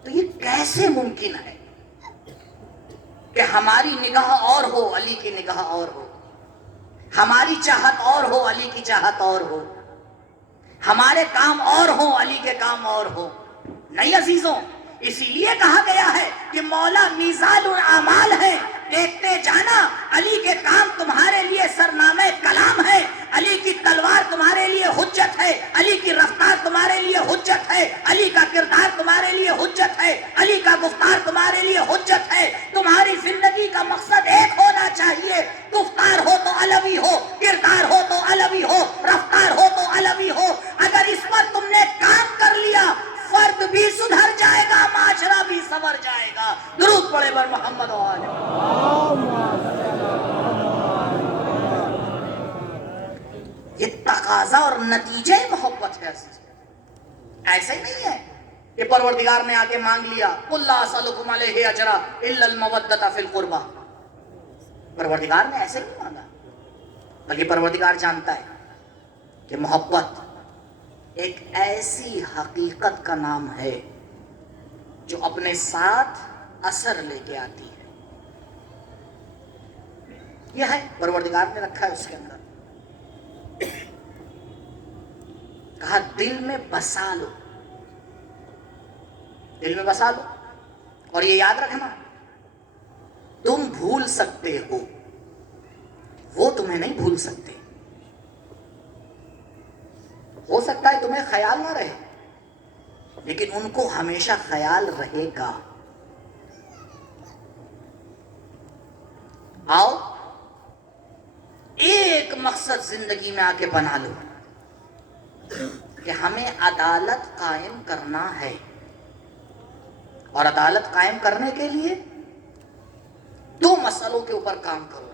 تو یہ کیسے ممکن ہے کہ ہماری نگاہ اور ہو، علی کی نگاہ اور ہو، ہماری چاہت اور ہو، علی کی چاہت اور ہو، ہمارے کام اور ہو، علی کے کام اور ہو؟ نہیں عزیزوں، اسی لیے کہا گیا ہے کہ مولا میزان الاعمال ہے، دیکھتے جانا علی کے کام تمہارے لیے سرنامہ کلام ہے، علی کی تلوار تمہارے لیے حجت ہے، علی کی رفتار تمہارے لیے حجت ہے، علی کا کردار تمہارے لیے حجت ہے، علی کا گفتار تمہارے لیے حجت ہے۔ تمہاری زندگی کا مقصد ایک ہونا چاہیے، گفتار ہو تو علوی ہو، کردار ہو تو علوی ہو، رفتار ہو تو علوی ہو۔ اگر اس پر تم نے کام کر لیا، فرد بھی سدھر جائے گا، معاشرہ بھی سنور جائے گا۔ درود پڑھے بر محمد و آلہ۔ یہ تقاضا اور نتیجہ محبت ہے عزیز۔ ایسے ہی نہیں ہے کہ پروردگار نے آ کے مانگ لیا قُلْ لَا أَسْأَلُكُمْ عَلَيْهِ أَجْرًا إِلَّا الْمَوَدَّةَ فِي الْقُرْبَى۔ پروردگار نے ایسے نہیں مانگا، بلکہ پروردگار جانتا ہے کہ محبت ایک ایسی حقیقت کا نام ہے جو اپنے ساتھ اثر لے کے آتی ہے۔ یہ ہے پروردگار نے رکھا ہے اس کے اندر۔ کہا دل میں بسا لو، دل میں بسا لو، اور یہ یاد رکھنا تم بھول سکتے ہو، وہ تمہیں نہیں بھول سکتے۔ ہو سکتا ہے تمہیں خیال نہ رہے، لیکن ان کو ہمیشہ خیال رہے گا۔ آؤ ایک مقصد زندگی میں آ کے بنا لو کہ ہمیں عدالت قائم کرنا ہے، اور عدالت قائم کرنے کے لیے دو مسئلوں کے اوپر کام کرو۔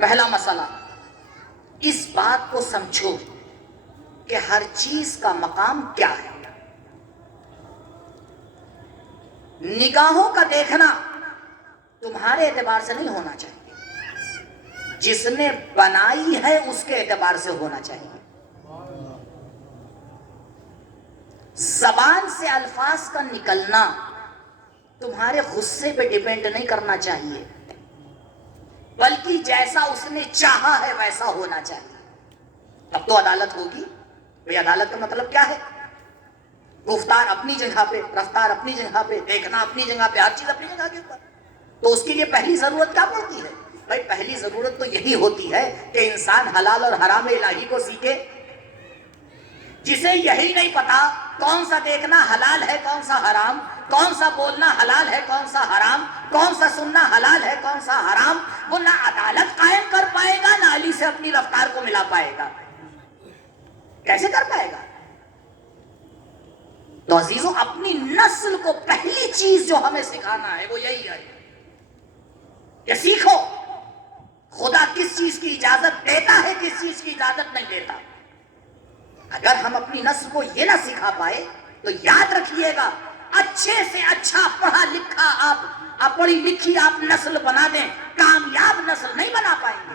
پہلا مسئلہ، اس بات کو سمجھو کہ ہر چیز کا مقام کیا ہے۔ نگاہوں کا دیکھنا تمہارے اعتبار سے نہیں ہونا چاہیے، جس نے بنائی ہے اس کے اعتبار سے ہونا چاہیے. زبان سے الفاظ کا نکلنا تمہارے غصے پہ ڈیپینڈ نہیں کرنا چاہیے، بلکہ جیسا اس نے چاہا ہے ویسا ہونا چاہیے. تب تو عدالت ہوگی. بھئی عدالت کا مطلب کیا ہے؟ گفتار اپنی جگہ پہ، رفتار اپنی جگہ پہ، دیکھنا اپنی جگہ پہ، ہر چیز اپنی جگہ کے اوپر. تو اس کے لیے پہلی ضرورت کیا پڑتی ہے؟ بھائی پہلی ضرورت تو یہی ہوتی ہے کہ انسان حلال اور حرام الہی کو سیکھے. جسے یہی نہیں پتا کون سا دیکھنا حلال ہے کون سا حرام، کون سا بولنا حلال ہے کون سا حرام، کون سا سننا حلال ہے کون سا حرام، وہ نہ عدالت قائم کر پائے گا نہ علی سے اپنی رفتار کو ملا پائے گا. کیسے کر پائے گا؟ تو عزیزوں، اپنی نسل کو پہلی چیز جو ہمیں سکھانا ہے وہ یہی ہے کہ سیکھو خدا کس چیز کی اجازت دیتا ہے کس چیز کی اجازت نہیں دیتا. اگر ہم اپنی نسل کو یہ نہ سکھا پائے تو یاد رکھیے گا، اچھے سے اچھا پڑھا لکھا آپ پڑھی لکھی آپ نسل بنا دیں، کامیاب نسل نہیں بنا پائیں گے.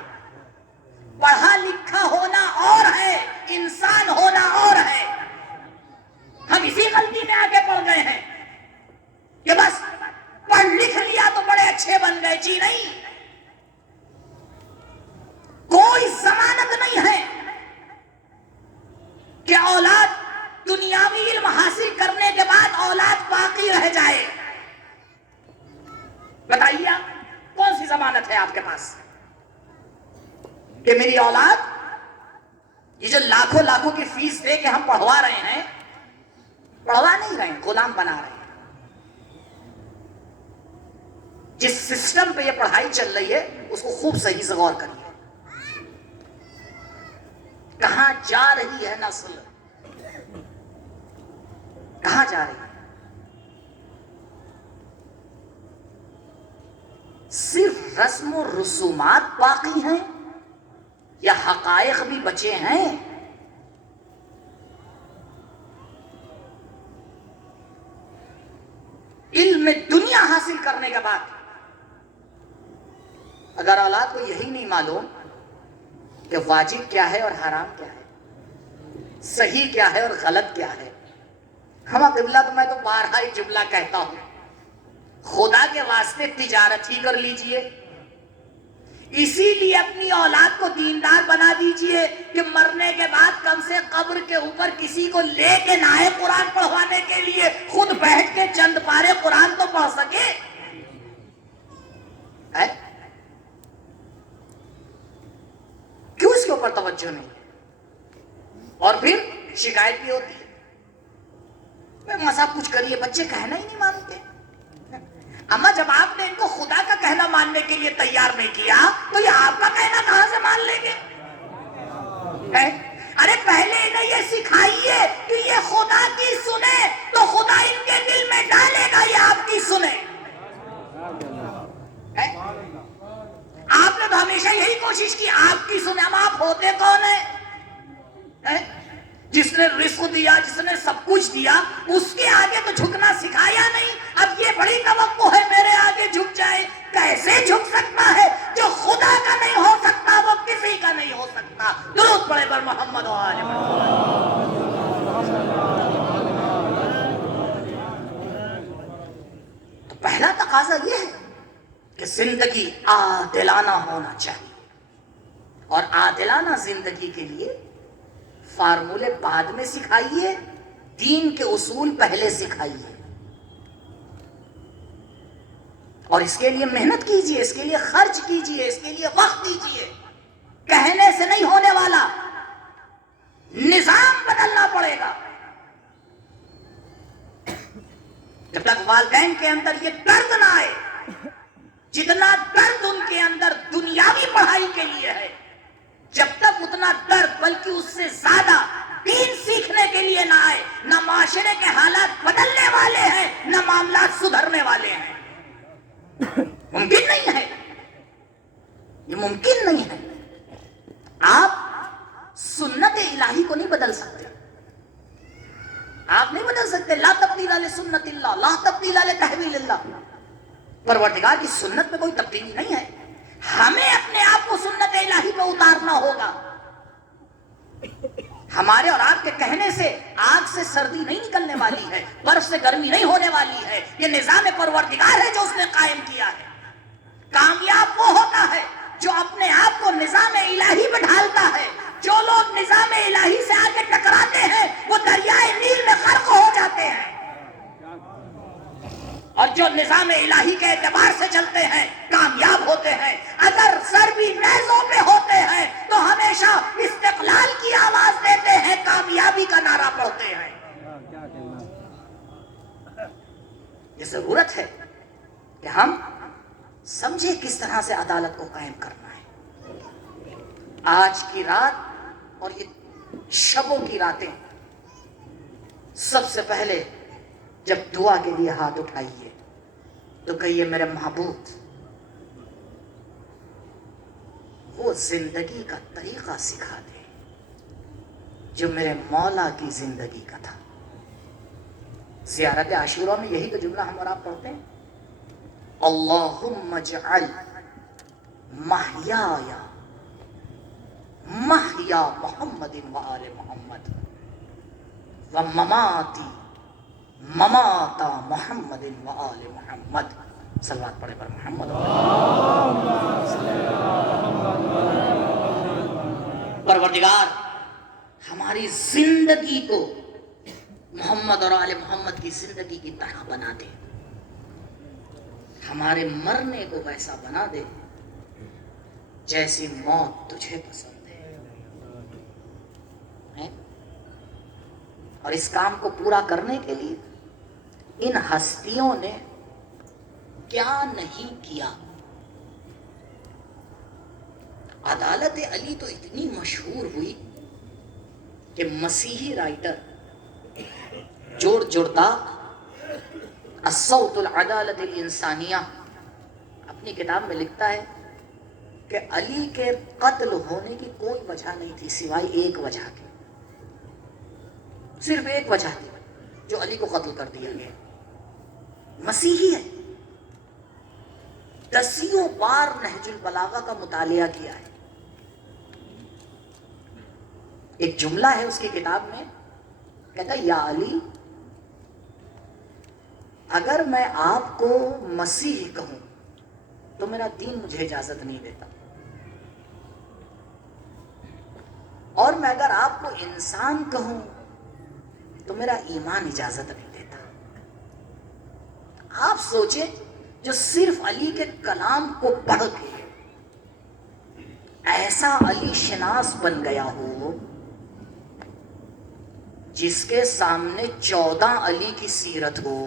پڑھا لکھا ہونا اور ہے، انسان ہونا اور ہے. ہم اسی غلطی میں آگے پڑ گئے ہیں کہ بس پڑھ لکھ لیا تو بڑے اچھے بن گئے. جی نہیں، کوئی ضمانت نہیں ہے کہ اولاد دنیاوی علم حاصل کرنے کے بعد اولاد باقی رہ جائے. بتائیے آپ کون سی ضمانت ہے آپ کے پاس کہ میری اولاد یہ جو لاکھوں لاکھوں کی فیس دے کے ہم پڑھوا رہے ہیں، پڑھوا نہیں رہے ہیں، غلام بنا رہے ہیں. جس سسٹم پہ یہ پڑھائی چل رہی ہے اس کو خوب صحیح سے غور کریے. کہاں جا رہی ہے نسل، کہاں جا رہی ہے؟ صرف رسم و رسومات باقی ہیں یا حقائق بھی بچے ہیں؟ علم دنیا حاصل کرنے کے بعد اگر اولاد کو یہی نہیں معلوم کہ واجب کیا ہے اور حرام کیا ہے، صحیح کیا ہے اور غلط کیا ہے. ہم قبلہ تو میں تو بارہا ایک جملہ کہتا ہوں، خدا کے واسطے تجارت ہی کر لیجئے. اسی لیے اپنی اولاد کو دیندار بنا دیجئے کہ مرنے کے بعد کم سے قبر کے اوپر کسی کو لے کے نہ آئے قرآن پڑھوانے کے لیے، خود بیٹھ کے چند پارے قرآن تو پڑھ سکے. کیوں اس کے اوپر توجہ نہیں؟ اور پھر شکایت بھی ہوتی ہے، مذہب کچھ کریے، بچے کہنا ہی نہیں مانتے. اما جب آپ نے ان کو خدا کا کہنا ماننے کے لیے تیار نہیں کیا تو یہ آپ کا کہنا کہاں سے مان لیں گے؟ ارے پہلے انہیں یہ سکھائیے کہ یہ خدا کی سنے تو خدا ان کے دل میں ڈالے گا یہ آپ کی سنے. آپ نے تو ہمیشہ یہی کوشش کی آپ کی سنے. ہم آپ ہوتے کون ہیں؟ جس نے رزق دیا، جس نے سب کچھ دیا، اس کے آگے تو جھکنا سکھایا نہیں. اب یہ بڑی توقع ہے میرے آگے جھک جائے. کیسے جھک سکتا ہے؟ جو خدا کا نہیں ہو سکتا وہ کسی کا نہیں ہو سکتا. درود پڑھے بر محمد و آل محمد. تو پہلا تقاضا یہ ہے کہ زندگی عادلانہ ہونا چاہیے، اور عادلانہ زندگی کے لیے فارمولے بعد میں سکھائیے، دین کے اصول پہلے سکھائیے. اور اس کے لیے محنت کیجئے، اس کے لیے خرچ کیجئے، اس کے لیے وقت دیجئے. کہنے سے نہیں ہونے والا، نظام بدلنا پڑے گا. جب تک والدین کے اندر یہ درد نہ آئے، جتنا درد ان کے اندر دنیاوی پڑھائی کے لیے ہے، جب تک اتنا درد بلکہ اس سے زیادہ دین سیکھنے کے لیے نہ آئے، نہ معاشرے کے حالات بدلنے والے ہیں نہ معاملات سدھرنے والے ہیں. ممکن نہیں ہے، یہ ممکن نہیں ہے. آپ سنت الہی کو نہیں بدل سکتے، آپ نہیں بدل سکتے. لا تبدیل لسنت اللہ، لا تبدیل لتحویل اللہ. پروردگار کی سنت میں کوئی تبدیلی نہیں ہے. ہمیں اپنے آپ کو سنت میں اتارنا ہوگا. ہمارے اور آپ کے کہنے سے آگ سے سردی نہیں نکلنے والی ہے، برف سے گرمی نہیں ہونے والی ہے. یہ نظام پروردگار ہے جو اس نے قائم کیا ہے. کامیاب وہ ہوتا ہے جو اپنے آپ کو نظام الہی میں ڈھالتا ہے. جو لوگ نظام الہی سے آگے ٹکراتے ہیں وہ دریائے نیل میں غرق ہو جاتے ہیں، اور جو نظام الہی کے اعتبار سے چلتے ہیں کامیاب ہوتے ہیں. اگر ضربی نیزوں پہ ہوتے ہیں تو ہمیشہ استقلال کی آواز دیتے ہیں، کامیابی کا نعرہ پڑھتے ہیں. یہ ضرورت ہے کہ ہم سمجھے کس طرح سے عدالت کو قائم کرنا ہے. آج کی رات اور یہ شبوں کی راتیں، سب سے پہلے جب دعا کے لیے ہاتھ اٹھائیے تو کہیے میرے محبوب وہ زندگی کا طریقہ سکھا دے جو میرے مولا کی زندگی کا تھا. زیارت عاشورہ میں یہی تو جملہ ہم اور آپ پڑھتے ہیں، اللہم اجعل محیای محیا محمد و آل محمد و مماتی مماتا محمد و آل محمد. صلوات پڑھے پر محمد. پروردگار ہماری زندگی کو محمد اور آل محمد کی زندگی کی طرح بنا دے، ہمارے مرنے کو ویسا بنا دے جیسی موت تجھے پسند ہے. اور اس کام کو پورا کرنے کے لیے ان ہستیوں نے کیا نہیں کیا. عدالت علی تو اتنی مشہور ہوئی کہ مسیحی رائٹر جورج جرداق الصوت العدالت الانسانیہ اپنی کتاب میں لکھتا ہے کہ علی کے قتل ہونے کی کوئی وجہ نہیں تھی سوائے ایک وجہ کی. صرف ایک وجہ تھی جو علی کو قتل کر دیا گیا. مسیحی ہے، دسیوں بار نہج البلاغہ کا مطالعہ کیا ہے. ایک جملہ ہے اس کی کتاب میں، کہتا ہے یا علی اگر میں آپ کو مسیح کہوں تو میرا دین مجھے اجازت نہیں دیتا، اور میں اگر آپ کو انسان کہوں تو میرا ایمان اجازت نہیں دیتا. آپ سوچیں جو صرف علی کے کلام کو پڑھ کے ایسا علی شناس بن گیا ہو جس کے سامنے 14 علی کی سیرت ہو،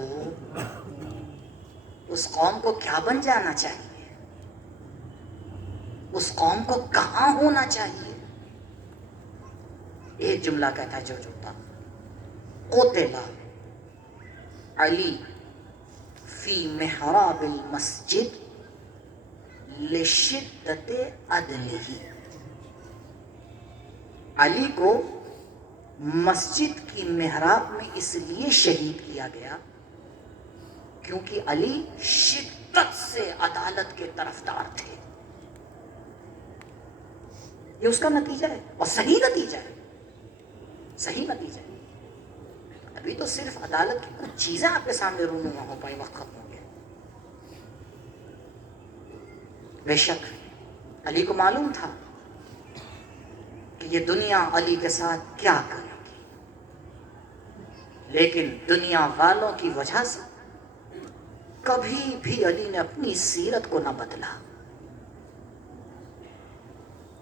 اس قوم کو کیا بن جانا چاہیے؟ اس قوم کو کہاں ہونا چاہیے؟ ایک جملہ کہتا ہے جو جملہ قتل علی فی محراب المسجد لشدت عدلہ. علی کو مسجد کی محراب میں اس لیے شہید کیا گیا کیونکہ علی شدت سے عدالت کے طرفدار تھے. یہ اس کا نتیجہ ہے اور صحیح نتیجہ ہے، صحیح نتیجہ ہے. ابھی تو صرف عدالت کی کچھ چیزیں آپ کے سامنے رونما ہو پائی، وقت ختم ہو گیا. بے شک علی کو معلوم تھا کہ یہ دنیا علی کے ساتھ کیا کرے گی، لیکن دنیا والوں کی وجہ سے کبھی بھی علی نے اپنی سیرت کو نہ بدلا.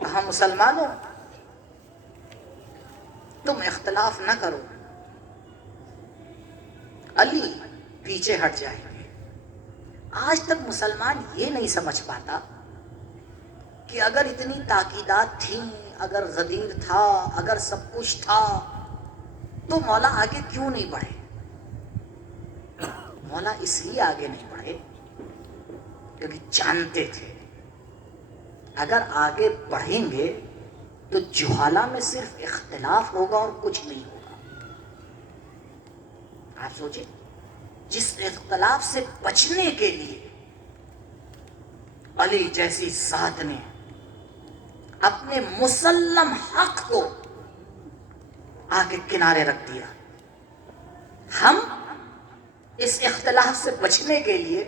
کہا مسلمانوں تم اختلاف نہ کرو، علی پیچھے ہٹ جائیں گے. آج تک مسلمان یہ نہیں سمجھ پاتا کہ اگر اتنی تاکیدات تھیں، اگر غدیر تھا، اگر سب کچھ تھا تو مولا آگے کیوں نہیں بڑھے. مولا اس لیے آگے نہیں بڑھے کیونکہ جانتے تھے اگر آگے بڑھیں گے تو جہالہ میں صرف اختلاف ہوگا اور کچھ نہیں ہوگا. آپ سوچیں جس اختلاف سے بچنے کے لیے علی جیسی ذات نے اپنے مسلم حق کو آگے کنارے رکھ دیا. ہم اس اختلاف سے بچنے کے لیے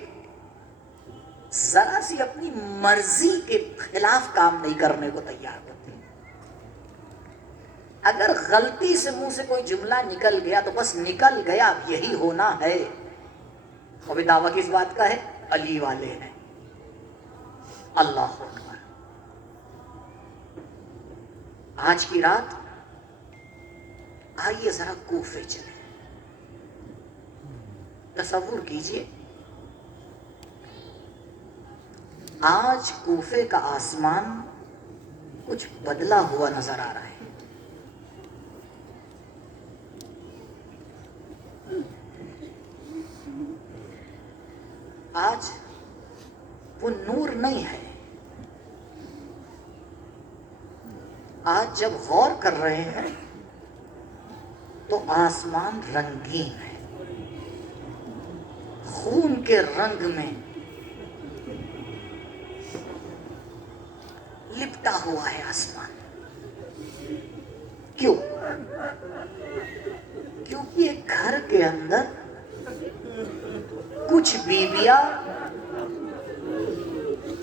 ذرا سی اپنی مرضی کے خلاف کام نہیں کرنے کو تیار ہوتے. اگر غلطی سے منہ سے کوئی جملہ نکل گیا تو بس نکل گیا، اب یہی ہونا ہے. اور دعویٰ کس بات کا ہے؟ علی والے ہیں. اللہ اکبر. آج کی رات آئیے ذرا کوفے چلیں. تصور کیجئے آج کوفے کا آسمان کچھ بدلا ہوا نظر آ رہا ہے. آج وہ نور نہیں ہے. آج جب غور کر رہے ہیں تو آسمان رنگین ہے. خون کے رنگ میں لپٹا ہوا ہے آسمان. کیوں؟ کیونکہ ایک گھر کے اندر کچھ بیویاں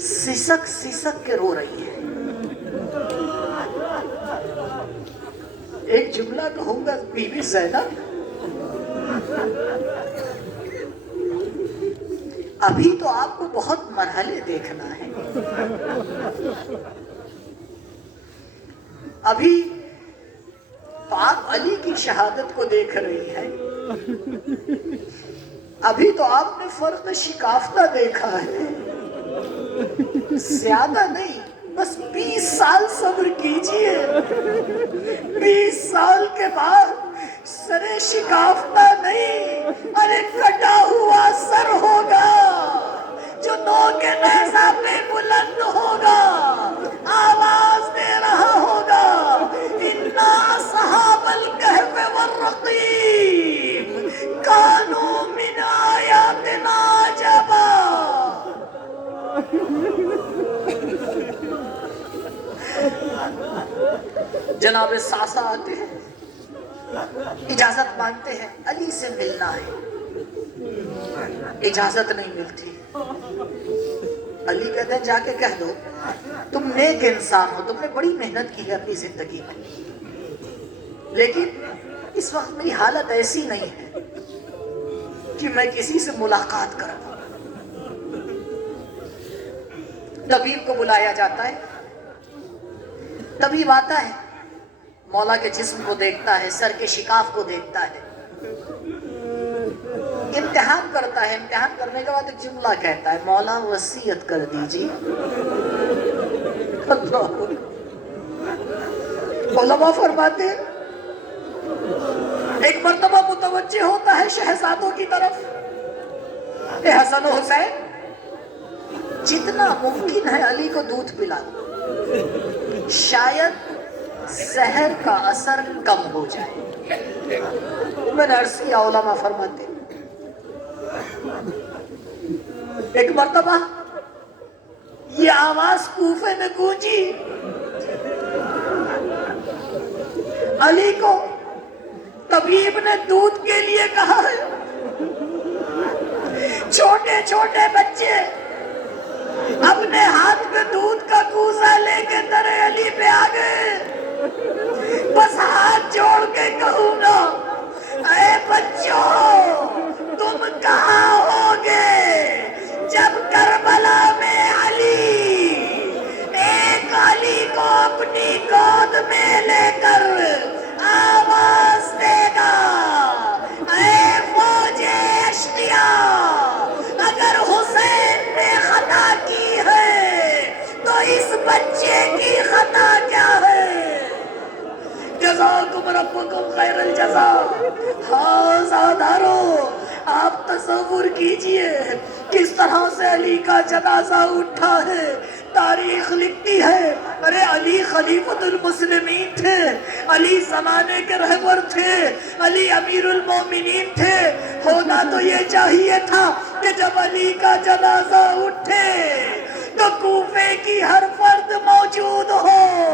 سسک سسک کے رو رہی ہیں. ایک جملہ کہوں گا، بی بی زینب ابھی تو آپ کو بہت مرحلے دیکھنا ہے. ابھی تو آپ علی کی شہادت کو دیکھ رہی ہیں. ابھی تو آپ نے فرق شکافتہ دیکھا ہے. زیادہ نہیں، بس 20 سال صبر کیجئے. 20 سال کے بعد سر شکافتہ نہیں، ارے کٹا ہوا سر ہوگا جو نوک نیزہ پہ بلند ہوگا، آواز دے رہا ہوگا اِنَّا أَصْحَابَ الْكَهْفِ وَالرَّقِيمِ كَانُوا مِنْ آيَاتِنَا عَجَبًا. جناب ساسا آتے ہیں، اجازت مانگتے ہیں، علی سے ملنا ہے. اجازت نہیں ملتی. علی کہتے ہیں جا کے کہہ دو تم نیک انسان ہو، تم نے بڑی محنت کی ہے اپنی زندگی میں، لیکن اس وقت میری حالت ایسی نہیں ہے کہ میں کسی سے ملاقات کروں. طبیب کو بلایا جاتا ہے. طبیب آتا ہے، مولا کے جسم کو دیکھتا ہے، سر کے شکاف کو دیکھتا ہے، امتحان کرتا ہے. امتحان کرنے کے بعد ایک جملہ کہتا ہے، مولا وصیت کر دیجیے. اللہ علماء فرماتے ہیں ایک مرتبہ متوجہ ہوتا ہے شہزادوں کی طرف کہ حسن و حسین جتنا ممکن ہے علی کو دودھ پلا دو، شاید زہر کا اثر کم ہو جائے. میں نے عرض کیا، علماء فرماتے ایک مرتبہ یہ آواز کوفے میں گونجی، علی کو طبیب نے دودھ کے لیے کہا ہے. چھوٹے چھوٹے بچے اپنے ہاتھ میں دودھ کا کوزہ لے کے در علی پہ آ گئے. بس ہاتھ جوڑ کے کہوں گا، اے بچوں تم کہاں ہوگے جب کربلا میں علی ایک علی کو اپنی گود میں لے کر آواز دے گا، اے فوج اشقیاء، اگر حسین نے خطا کی ہے تو اس بچے کی خطا کیا ہے؟ جزاکم ربکم خیر الجزا. ہاں زادارو، آپ تصور کیجئے کس طرح سے علی کا جنازہ اٹھا ہے. تاریخ لکھتی ہے، ارے علی خلیفۃ المسلمین تھے، علی زمانے کے رہبر تھے، علی امیر المومنین تھے. ہونا تو یہ چاہیے تھا کہ جب علی کا جنازہ اٹھے تو کوفے کی ہر فرد موجود ہو.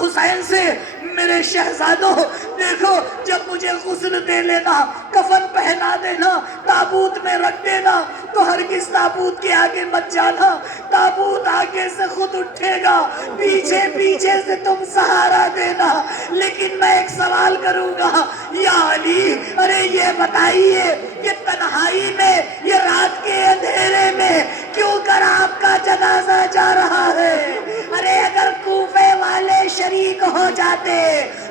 حسین سے میرے شہزادوں دیکھو جب مجھے غسل دے لینا کفن پہنا دینا تابوت میں رکھ دینا تو ہرگز تابوت کے آگے مت جانا تابوت آگے سے خود اٹھے گا پیچھے پیچھے سے تم سہارا دینا لیکن میں ایک سوال کروں گا یا علی ارے یہ بتائیے یہ تنہائی میں یہ رات کے اندھیرے میں کیوں کر آپ کا جنازہ جا رہا ہے ارے اگر کوفے والے شریک ہو جاتے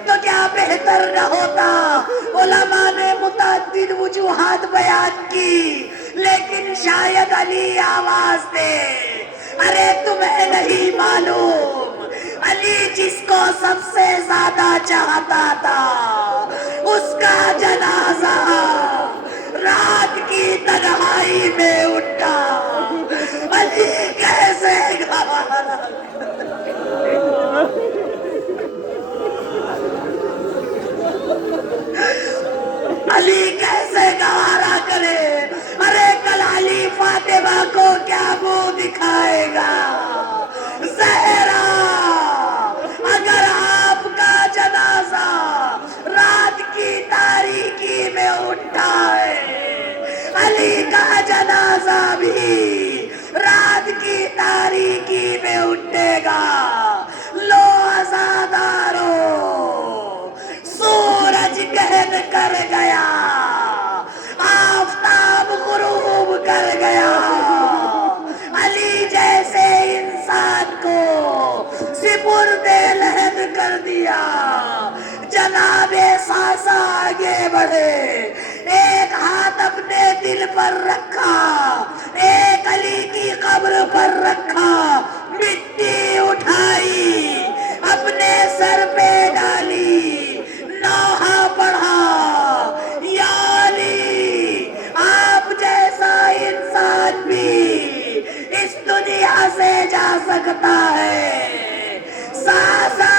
تو کیا بہتر نہ ہوتا علماء نے متعدد وجوہات بیان کی لیکن شاید علی آواز دے ارے تمہیں نہیں معلوم علی جس کو سب سے زیادہ چاہتا تھا اس کا جنازہ رات کی تنہائی میں اٹھا علی کیسے گوارا علی کیسے گوارا کرے ارے کل علی فاطمہ کو کیا منہ دکھائے گا زہرا اگر آپ کا جنازہ رات کی تاریکی میں اٹھا ہے علی کا جنازہ بھی رات کی تاریکی میں اٹھے گا لو عزادارو سورج گہن کر گیا آفتاب غروب کر گیا علی جیسے انسان کو سپرد لحد کر دیا جناب ساسا آگے بڑھے ایک ہاتھ اپنے دل پر رکھا ایک علی کی قبر پر رکھا مٹی اٹھائی اپنے سر پہ ڈالی نوحہ پڑھا یا علی آپ جیسا انسان بھی اس دنیا سے جا سکتا ہے ساسا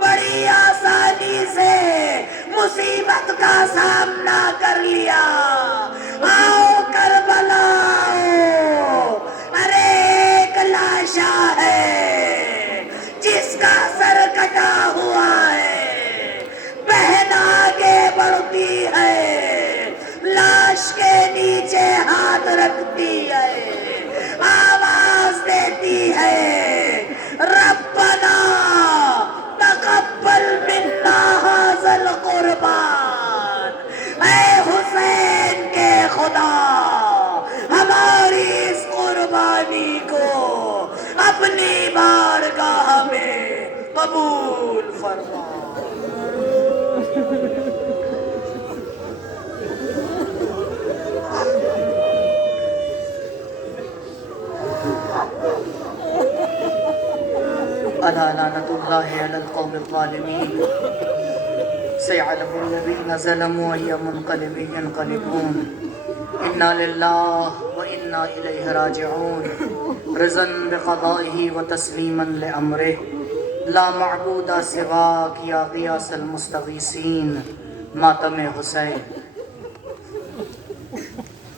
بڑی آسانی سے مصیبت کا سامنا کر لیا آؤ کربلا آؤ ارے ایک لاشا ہے جس کا سر کٹا ہوا ہے بہن آگے بڑھتی ہے لاش کے نیچے ہاتھ رکھتی ہے آواز دیتی ہے ربنا تقبل منا ھذا القربان اے حسین کے خدا ہماری اس قربانی کو اپنی بارگاہ میں قبول فرما الا لعنۃ اللہ علی القوم الظالمین سيعلم الذين ظلموا أي منقلب ينقلبون إنا لله وإنا إليه راجعون رضا بقضائه وتسليما لأمره لا معبود سواك يا غياث المستغيثين ماتم حسین